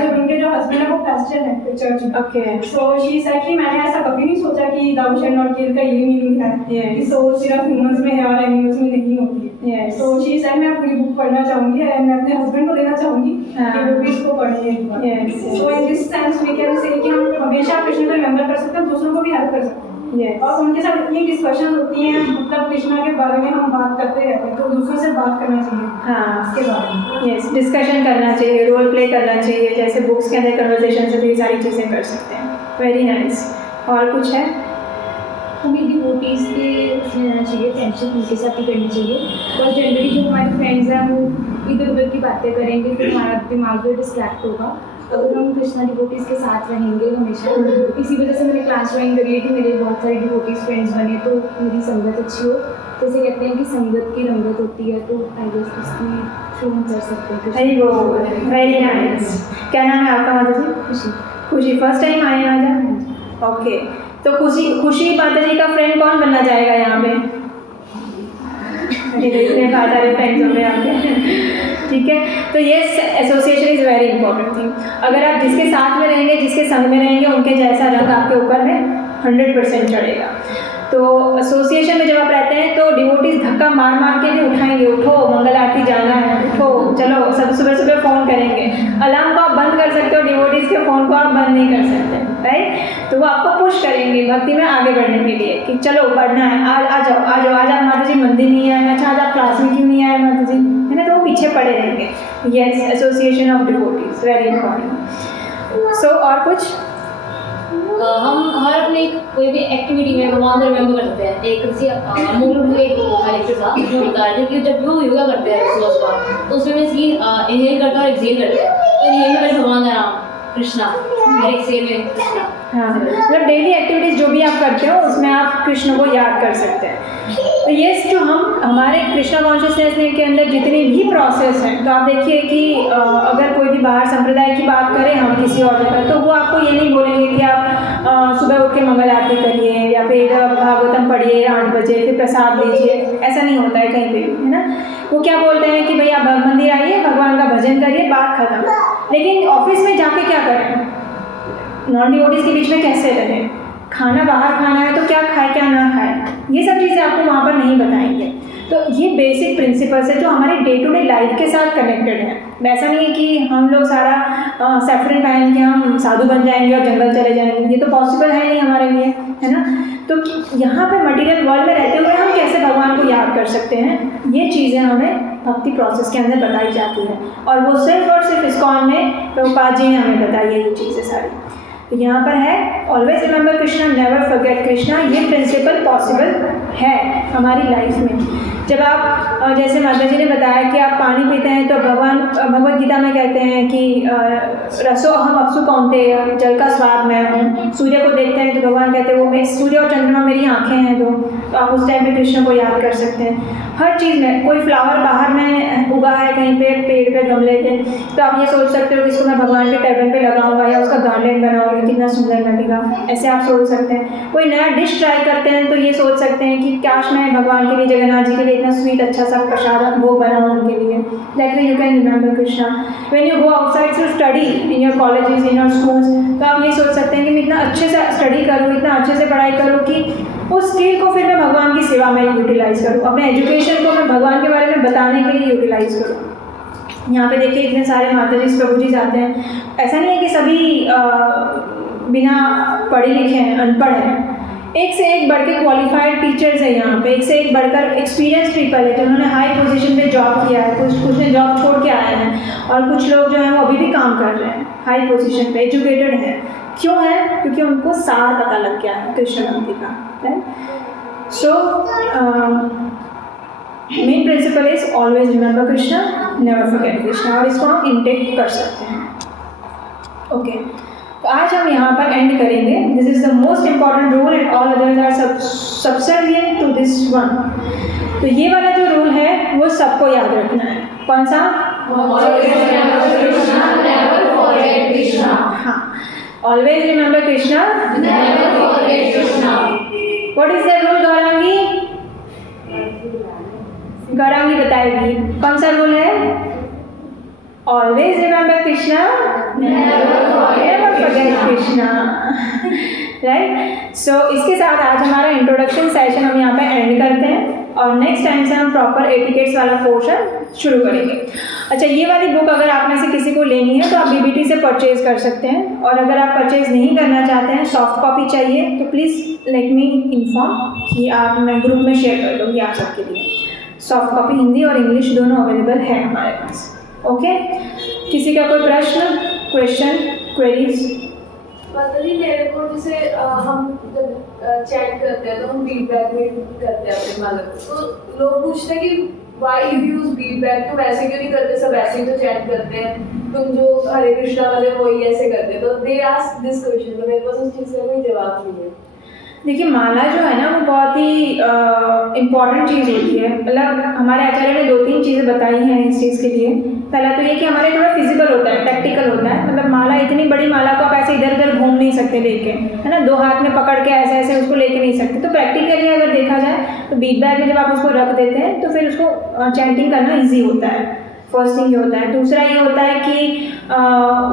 और उनके जो हस्बैंड है वो पास्टर है चर्च में। ओके, सो शी सेड कि मैंने ऐसा कभी नहीं सोचा कि दाउ शैल नॉट किल का ये मीनिंग है कि सोल सिर्फ ह्यूमंस में है और एनिमल्स में नहीं होती है। सो शी सेड मैं पूरी बुक पढ़ना चाहूँगी और मैं अपने हस्बैंड को देना चाहूँगी कि वो भी इसको पढ़ें। So in this sense we can say कि हम हमेशा कृष्ण को रिमेंबर कर सकते हैं, दूसरों को भी हेल्प कर सकते हैं। और उनके साथ इतनी डिस्कशन होती हैं, मतलब कृष्णा के बारे में हम बात करते रहते हैं, तो दूसरों से बात करना चाहिए। हाँ, इसके बारे में यस, डिस्कशन करना चाहिए, रोल प्ले करना चाहिए, जैसे बुक्स के अंदर कन्वर्सेशन से भी सारी चीज़ें कर सकते हैं। Very nice. और कुछ है? हमें डिवोटीज़ के उसमें रहना चाहिए, फ्रेंडशिप उनके साथ ही करनी चाहिए। और जनरली जो हमारे फ्रेंड्स हैं वो इधर उधर की बातें करेंगे, फिर हमारा दिमाग जो डिस्ट्रैक्ट होगा। अगर हम कृष्णा डिवोटीज़ के साथ रहेंगे हमेशा, इसी वजह से मैंने क्लास ज्वाइन करी है कि मेरे बहुत सारे डिवोटीज़ फ्रेंड्स बने, तो मेरी संगत अच्छी हो। जैसे कहते हैं कि संगत की रंगत होती है, तो आई गेस उसकी थ्रू हम कर सकते हैं। हरी बोल, वेरी नाइस। क्या नाम है आपका माता जी? खुशी। खुशी, फर्स्ट टाइम आए आज? ओके, तो खुशी माता जी का फ्रेंड कौन बनना चाहेगा यहाँ पे? इतने सारे फ्रेंड्स हो गए आपके, ठीक है। तो ये association is very important thing. अगर आप जिसके साथ में रहेंगे, जिसके संग में रहेंगे, उनके जैसा रंग आपके ऊपर में 100% चढ़ेगा। तो एसोसिएशन में जब आप रहते हैं तो डिवोटीज धक्का मार मार के भी उठाएंगे, उठो मंगल आरती जाना है, उठो चलो, सब सुबह सुबह फ़ोन करेंगे। अलार्म को आप बंद कर सकते हो, डिवोटीज के फ़ोन को आप बंद नहीं कर सकते, राइट। तो वो आपको पुश करेंगे भक्ति में आगे बढ़ने के लिए कि चलो बढ़ना है, आ जाओ आज आप माता जी मंदिर नहीं आए, अच्छा आज आप क्लास में क्यों नहीं आए माता जी, है ना। तो वो पीछे पड़े रहेंगे। Yes, association of devotees very important. So और कुछ? हम हर अपने कोई भी एक्टिविटी में भगवान को रिमेंबर करते हैं। एक मूल रूप में एक लेक्चर था जो बता रहे थे कि जब वो योगा करते हैं सुबह सुबह, तो उसमें इसकी इनहेल करते हैं और एक्सहेल करते हैं। तो इनहेल में पहले भगवान का नाम, कृष्णा, मेरे सेम है कृष्णा। हाँ, मतलब डेली एक्टिविटीज़ जो भी आप करते हो उसमें आप कृष्ण को याद कर सकते हैं। तो ये जो हमारे कृष्णा कॉन्शियसनेस के अंदर जितनी भी प्रोसेस हैं, तो आप देखिए कि अगर कोई भी बाहर संप्रदाय की बात करें हम किसी और जगह, तो वो आपको ये नहीं बोलेंगे कि आप सुबह उठ के मंगल आरती करिए या फिर भागवतम पढ़िए 8 बजे, फिर प्रसाद लीजिए, ऐसा नहीं होता है कहीं पे भी, है ना। वो क्या बोलते हैं कि भाई आप मंदिर आइए, भगवान का भजन करिए, बात खत्म। लेकिन ऑफिस में जाके क्या करें, नॉन डिवोटीज के बीच में कैसे रहें, खाना बाहर खाना है तो क्या खाए क्या ना खाए, ये सब चीज़ें आपको वहाँ पर नहीं बताएंगे। तो ये बेसिक प्रिंसिपल्स है जो हमारे डे टू डे लाइफ के साथ कनेक्टेड हैं। ऐसा नहीं है कि हम लोग सारा सैफरन पहन के हम साधु बन जाएंगे और जंगल चले जाएंगे, ये तो पॉसिबल है नहीं हमारे लिए, है ना। तो यहाँ पे मटेरियल वर्ल्ड में रहते हुए हम कैसे भगवान को याद कर सकते हैं, ये चीज़ें हमें भक्ति प्रोसेस के अंदर बताई जाती है। और वो सिर्फ और सिर्फ इस्कॉन में प्रभुपाद जी ने हमें बताई है ये चीज़ें सारी। तो यहाँ पर है always remember Krishna, never forget Krishna. ये प्रिंसिपल पॉसिबल है हमारी लाइफ में। जब आप जैसे माता जी ने बताया कि आप पानी पीते हैं तो भगवान भगवद गीता में कहते हैं कि रसो अहम अपसु कौन्तेय, जल का स्वाद मैं हूँ। सूर्य को देखते हैं तो भगवान कहते हैं वो मैं, सूर्य और चंद्रमा मेरी आँखें हैं दो। तो आप उस टाइम पे कृष्ण को याद कर सकते हैं। हर चीज़ में, कोई फ्लावर बाहर में उगा है कहीं पे पेड़ पे गमले पे, तो आप ये सोच सकते हो कि इसको मैं भगवान के टेबल पे लगाऊंगा या उसका गार्डन बनाऊंगी, कितना सुंदर लगेगा, ऐसे आप सोच सकते हैं। कोई नया डिश ट्राई करते हैं तो ये सोच सकते हैं कि काश मैं भगवान के लिए, जगन्नाथ जी के लिए इतना स्वीट अच्छा सा प्रसाद वो बनाऊँ उनके लिए। Like you can remember Krishna when you go outside to study in your colleges, in your schools, तो आप ये सोच सकते हैं कि मैं इतना अच्छे से स्टडी करूँ, इतना अच्छे से पढ़ाई करूँ कि उस स्किल को फिर मैं भगवान की सेवा में यूटिलाइज़ करूँ, अपने एजुकेशन को मैं भगवान के बारे में बताने के लिए यूटिलाइज़ करूँ। यहाँ पे देखिए इतने सारे माता जी प्रभु जी जाते हैं। ऐसा नहीं है कि सभी बिना पढ़े लिखे हैं, अनपढ़ हैं। एक से एक बढ़ के क्वालिफाइड टीचर्स है यहाँ पे, एक से एक बढ़कर एक्सपीरियंस पीपल है जिन्होंने हाई पोजीशन पे जॉब किया है, कुछ ने जॉब छोड़ के आए हैं, और कुछ लोग जो हैं वो अभी भी काम कर रहे हैं हाई पोजीशन पे, एजुकेटेड हैं। क्यों है? क्योंकि उनको सार पता लग गया है कृष्ण भक्ति का, right. So main principle is always remember Krishna, never forget Krishna, और इसको हम इनटेक कर सकते हैं। ओके, तो आज हम यहाँ पर एंड करेंगे। This is the most important rule and all others are subservient to this one. तो ये वाला जो रूल है वो सबको याद रखना है। कौन सा? हाँ, always remember Krishna, never forget Krishna. What is the rule Gaurangi? Gaurangi बताएगी कौन सा रूल है? Always remember Krishna, never forget Krishna, right. So इसके साथ आज हमारा इंट्रोडक्शन सेशन हम यहाँ पे एंड करते हैं, और नेक्स्ट टाइम से हम प्रॉपर एटिकेट्स वाला पोर्शन शुरू करेंगे। अच्छा, ये वाली बुक अगर आप में से किसी को लेनी है तो आप बीबीटी से परचेज कर सकते हैं, और अगर आप परचेज नहीं करना चाहते हैं, सॉफ्ट कॉपी चाहिए, तो प्लीज़ लेट मी इन्फॉर्म कि आप मैं ग्रुप में शेयर कर दूँगी आप सबके लिए। सॉफ्ट कॉपी हिंदी और इंग्लिश दोनों अवेलेबल है हमारे पास। ओके, किसी का कोई प्रश्न, क्वेश्चन, क्वेरीज? पता नहीं, मेरे को जैसे हम जब चैट करते हैं तो हम फीडबैक में करते हैं अपने मालक को, तो लोग पूछते हैं कि वाई यू यूज फीडबैक, तुम ऐसे क्यों नहीं करते, सब ऐसे ही तो चैट करते हैं, तुम जो हरे कृष्णा वाले वही ऐसे करते हैं। तो दे आस्क दिस क्वेश्चन, तो मेरे पास उस चीज़ का कोई जवाब नहीं है। देखिए, माला जो है ना वो बहुत ही इम्पॉर्टेंट चीज़ होती है। मतलब हमारे आचार्य ने 2-3 चीज़ें बताई हैं इस चीज़ के लिए। पहला तो ये कि हमारे थोड़ा फिजिकल होता है, प्रैक्टिकल होता है। मतलब माला, इतनी बड़ी माला को आप ऐसे इधर उधर घूम नहीं सकते लेके, है ना, 2 हाथ में पकड़ के ऐसे ऐसे उसको लेके नहीं सकते। तो प्रैक्टिकली अगर देखा जाए तो बीट बैग में जब आप उसको रख देते हैं तो फिर उसको चैंटिंग करना ईजी होता है। फर्स्ट थिंग ये होता है। दूसरा ये होता है कि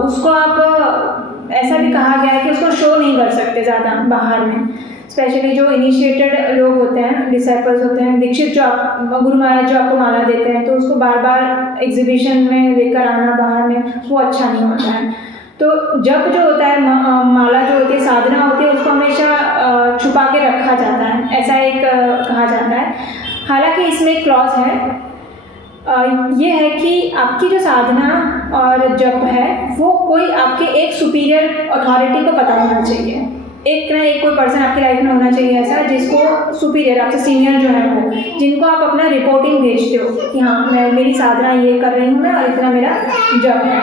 उसको आप ऐसा भी कहा गया है कि उसको शो नहीं कर सकते ज़्यादा बाहर में। स्पेशली जो इनिशिएटेड लोग होते हैं, डिसाइपल्स होते हैं, दीक्षित जो आप गुरु महाराज जो आपको माला देते हैं, तो उसको बार बार एग्जीबिशन में लेकर आना बाहर में वो अच्छा नहीं होता है। तो जब जो होता है माला जो होती है, साधना होती है, उसको हमेशा छुपा के रखा जाता है, ऐसा एक कहा जाता है। हालांकि इसमें एक क्लॉज है, ये है कि आपकी जो साधना और जप है वो कोई आपके एक सुपीरियर अथॉरिटी को पता होना चाहिए। एक ना एक कोई पर्सन आपकी लाइफ में होना चाहिए ऐसा जिसको सुपीरियर, आपसे सीनियर जो है वो, जिनको आप अपना रिपोर्टिंग भेजते हो कि हाँ मैं मेरी साधना ये कर रही हूँ मैं और इतना मेरा जप है।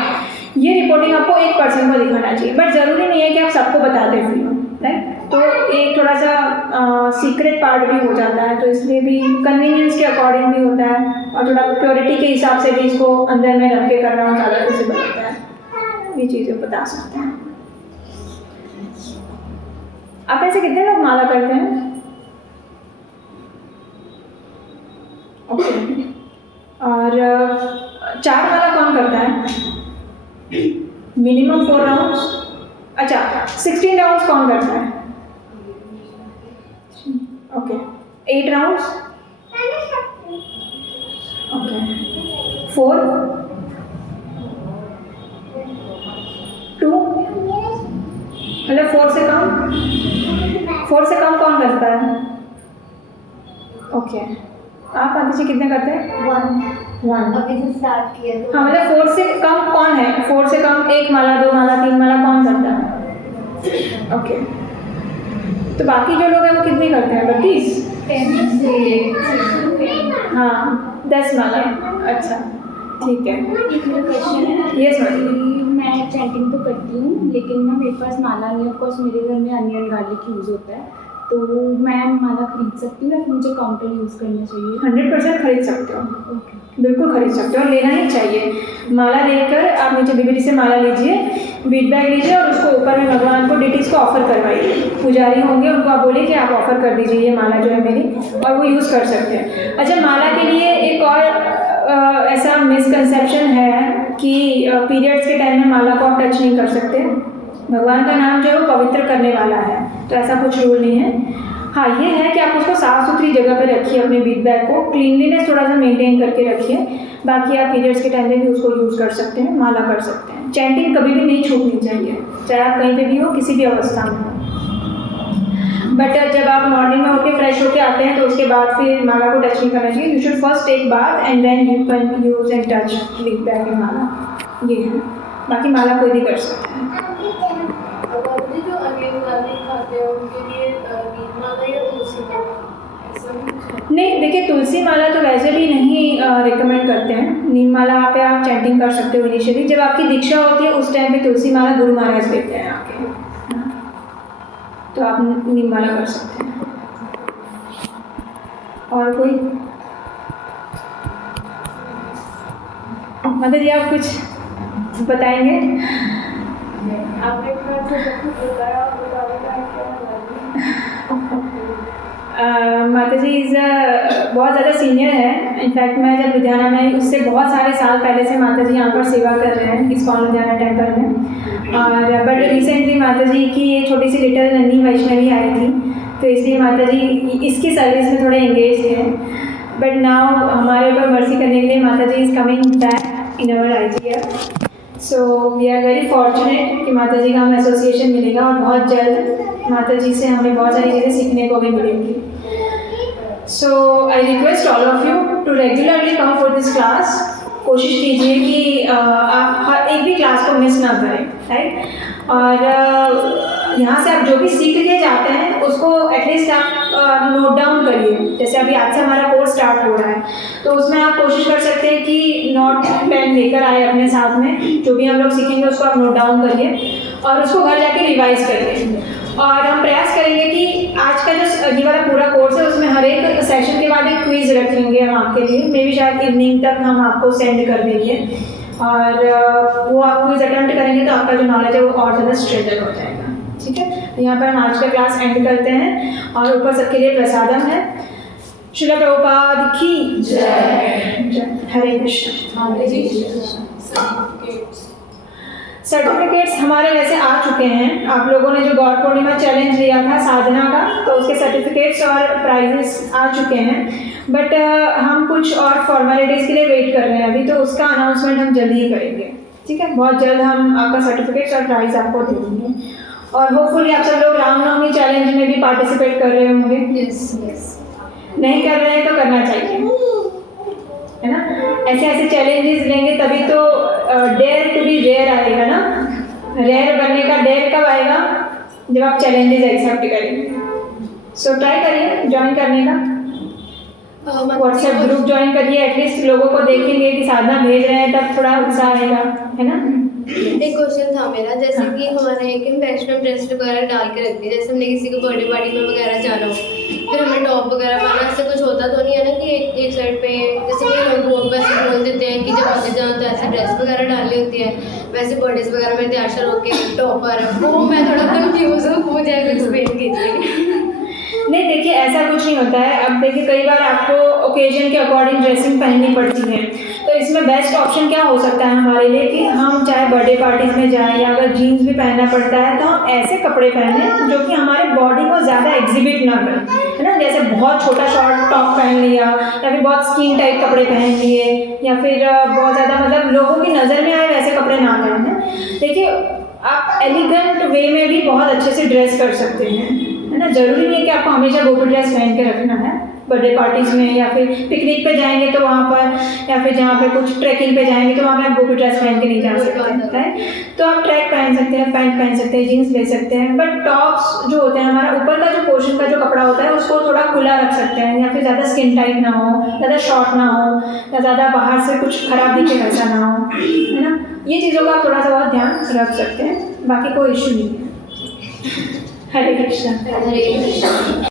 ये रिपोर्टिंग आपको एक पर्सन को दिखाना चाहिए, बट ज़रूरी नहीं है कि आप सबको बताते फिर हो, राइट। तो एक थोड़ा सा सीक्रेट पार्ट भी हो जाता है, तो इसलिए भी कन्वीनियंस के अकॉर्डिंग भी होता है, और थोड़ा प्योरिटी के हिसाब से भी इसको अंदर में रख के करना ज़्यादा विजिबल होता है। ये चीज़ें बता सकते हैं। आप ऐसे कितने लोग माला करते हैं? ओके। और 4 माला कौन करता है? Minimum 4 rounds. अच्छा, 16 राउंड्स कौन करता है? ओके। 8 राउंड्स। ओके। 4 2 मतलब 4 से कम कौन करता है? ओके। आप आंटी जी कितने करते हैं? 1 अभी से स्टार्ट किया तो हाँ, मतलब 4 से कम कौन है? 4 से कम 1 माला, 2 माला, 3 माला कौन करता है? ओके। तो बाकी जो लोग हैं वो कितनी करते हैं? 32? 10 से हाँ, 10 माला। अच्छा, ठीक है। एक मेरा क्वेश्चन है। Yes, ma'am. मैं चैंटिंग तो करती हूँ, लेकिन ना मेरे पास माला नहीं है। ऑफकोर्स मेरे घर में अनियन गार्लिक यूज़ होता है, तो मैं माला खरीद सकती हूँ या फिर मुझे काउंटर यूज़ करना चाहिए? 100% खरीद सकते हो, ओके। बिल्कुल खरीद सकते हो, लेना ही चाहिए। माला लेकर आप नीचे बीबीडी से माला लीजिए, बीट बैग लीजिए और उसको ऊपर में भगवान को डिटीज को ऑफर करवाइए। पुजारी होंगे, उनको आप बोलिए कि आप ऑफर कर दीजिए ये माला जो है मेरी, और वो यूज़ कर सकते हैं। अच्छा, माला के लिए एक और ऐसा मिसकंसेप्शन है कि पीरियड्स के टाइम में माला को आप टच नहीं कर सकते। भगवान का नाम जो है वो पवित्र करने वाला है, तो ऐसा कुछ रूल नहीं है। हाँ, ये है कि आप उसको साफ़ सुथरी जगह पे रखिए, अपने बीट बैग को क्लीनलीनेस थोड़ा सा मेंटेन करके रखिए। बाकी आप पीरियड्स के टाइम में भी उसको यूज़ कर सकते हैं, माला कर सकते हैं। चैंटिंग कभी भी नहीं छूटनी चाहिए, चाहे आप कहीं पे भी हो, किसी भी अवस्था में हो। बट जब आप मॉर्निंग में होकर फ्रेश होकर आते हैं तो उसके बाद फिर माला को टच नहीं करना चाहिए। You should first take bath and then you can use and touch bead bag in mala. ये है, बाकी माला कोई भी कर सकता है। बाबूजी जो अनियन गार्लिक खाते हैं उनके लिए नीम माला या तुलसी माला ऐसा भी कुछ है? नहीं, देखिए तुलसी माला तो वैसे भी नहीं रिकमेंड करते हैं। नीम माला पे आप चैंटिंग कर सकते हो इनिशियली। जब आपकी दीक्षा होती है उस टाइम पे तुलसी माला गुरु महाराज देते हैं आके, तो आप नीम माला कर सकते हैं। और कोई मदद जी आप कुछ बताएंगे? आपने इतना अच्छा सब कुछ बताया, आप बताओगे क्या माता जी बहुत ज़्यादा सीनियर है। इनफैक्ट मैं जब लुधियाना में आई उससे बहुत सारे साल पहले से माता जी यहाँ पर सेवा कर रहे हैं इस्कॉन लुधियाना टेम्पल में। और बट रिसेंटली माता जी की ये छोटी सी लिटिल नन्ही वैष्णवी आई थी, तो इसलिए माता जी इसकी सर्विस में थोड़े एंगेज थे। बट नाउ हमारे ऊपर मर्सी करने के लिए Mata ji is coming back in our IGF। So we are very fortunate कि माता जी का हमें एसोसिएशन मिलेगा, और बहुत जल्द माता जी से हमें बहुत सारी चीज़ें सीखने को भी मिलेंगी। So I request all of you to regularly come for this class. कोशिश कीजिए कि आप हर एक भी क्लास को मिस ना करें, राइट। और यहाँ से आप जो भी सीख के जाते हैं उसको एटलीस्ट आप नोट डाउन करिए। जैसे अभी आज से हमारा कोर्स स्टार्ट हो रहा है, तो उसमें आप कोशिश कर सकते हैं कि नोट पेन लेकर आए अपने साथ में। जो भी हम लोग सीखेंगे उसको आप नोट डाउन करिए और उसको घर जाके रिवाइज करिए। और हम प्रयास करेंगे कि आज का जो ये वाला पूरा कोर्स है उसमें हर एक सेशन के बाद एक क्विज रखेंगे हम आपके लिए। मे बी शायद इवनिंग तक हम आपको सेंड कर देंगे, और वो आप क्विज अटेम्प्ट करेंगे तो आपका जो नॉलेज है वो और ज़्यादा स्ट्रेंथन हो जाएगा। ठीक है, तो यहाँ पर हम आज का क्लास एंड करते हैं, और ऊपर सबके लिए प्रसादम है। श्रील प्रभुपाद की जय। हरे कृष्ण। सर्टिफिकेट्स हमारे वैसे आ चुके हैं। आप लोगों ने जो गौर पूर्णिमा चैलेंज लिया था साधना का, तो उसके सर्टिफिकेट्स और प्राइजेस आ चुके हैं। बट हम कुछ और फॉर्मेलिटीज़ के लिए वेट कर रहे हैं अभी, तो उसका अनाउंसमेंट हम जल्दी ही करेंगे। ठीक है, बहुत जल्द हम आपका सर्टिफिकेट्स और प्राइज आपको दे देंगे। और होपफुली आप सब लोग रामनवमी चैलेंज में भी पार्टिसिपेट कर रहे होंगे। नहीं कर रहे हैं तो करना चाहिए, है ना। ऐसे ऐसे चैलेंजेस लेंगे तभी तो डेयर टू बी रेयर आएगा ना। रेयर बनने का डेयर कब आएगा? जब आप चैलेंजेस एक्सेप्ट करेंगे। सो ट्राई करिए ज्वाइन करने का। व्हाट्सएप ग्रुप ज्वाइन करिए, एटलीस्ट लोगों को देखेंगे कि साधना भेज रहे हैं तब थोड़ा उत्साह आएगा, है ना। एक क्वेश्चन था मेरा, जैसे हाँ। कि हमारा है कि हम वेस्टर्न ड्रेस वगैरह डाल के रखते हैं, जैसे हमने किसी को बर्थडे पार्टी में वगैरह जाना हो, फिर हमें टॉप वगैरह पहना, ऐसे कुछ होता तो नहीं है ना कि एक साइड पे जैसे कोई लोग वैसे बोल देते हैं कि जब आगे जाओ तो ऐसे ड्रेस वगैरह डालनी होती है, वैसे बर्थडेज वगैरह में तैयार श्यार होके टॉपर, वो मैं थोड़ा कंफ्यूज हूँ, मुझे एक्सप्लेन कीजिए। नहीं देखिए, ऐसा कुछ नहीं होता है। अब देखिए, कई बार आपको ओकेजन के अकॉर्डिंग ड्रेसिंग पहननी पड़ती है, तो इसमें बेस्ट ऑप्शन क्या हो सकता है हमारे लिए कि हम चाहे बर्थडे पार्टीज में जाएं या अगर जीन्स भी पहनना पड़ता है तो हम ऐसे कपड़े पहनें जो कि हमारे बॉडी को ज़्यादा एग्जिबिट ना करें, है ना। जैसे बहुत छोटा शॉर्ट टॉप पहन लिया या फिर बहुत स्किन टाइप कपड़े पहन लिए या फिर बहुत ज़्यादा मतलब लोगों की नज़र में आए वैसे कपड़े ना पहनें। देखिए, आप एलिगेंट वे में भी बहुत अच्छे से ड्रेस कर सकते हैं, है ना। ज़रूरी नहीं है कि आपको हमेशा गोपी ड्रेस पहन के रखना है बर्थडे पार्टीज़ में, या फिर पिकनिक पे जाएंगे तो वहाँ पर, या फिर जहाँ पे कुछ ट्रैकिंग पे जाएंगे तो वहाँ पे आप गोपी ड्रेस पहन के नहीं जा सकते हैं। तो आप ट्रैक पहन सकते हैं, पैंट पहन सकते हैं, जीन्स ले सकते हैं, बट टॉप्स जो होते हैं, हमारा ऊपर का जो पोर्शन का जो कपड़ा होता है उसको थोड़ा खुला रख सकते हैं, या फिर ज़्यादा स्किन टाइट ना हो, ज़्यादा शॉर्ट ना हो, या ज़्यादा बाहर से कुछ खराब दिखे वैसा ना हो, है ना। ये चीज़ों का आप थोड़ा सा बहुत ध्यान रख सकते हैं, बाकी कोई इशू नहीं है। हरे कृष्णा। हरे कृष्ण।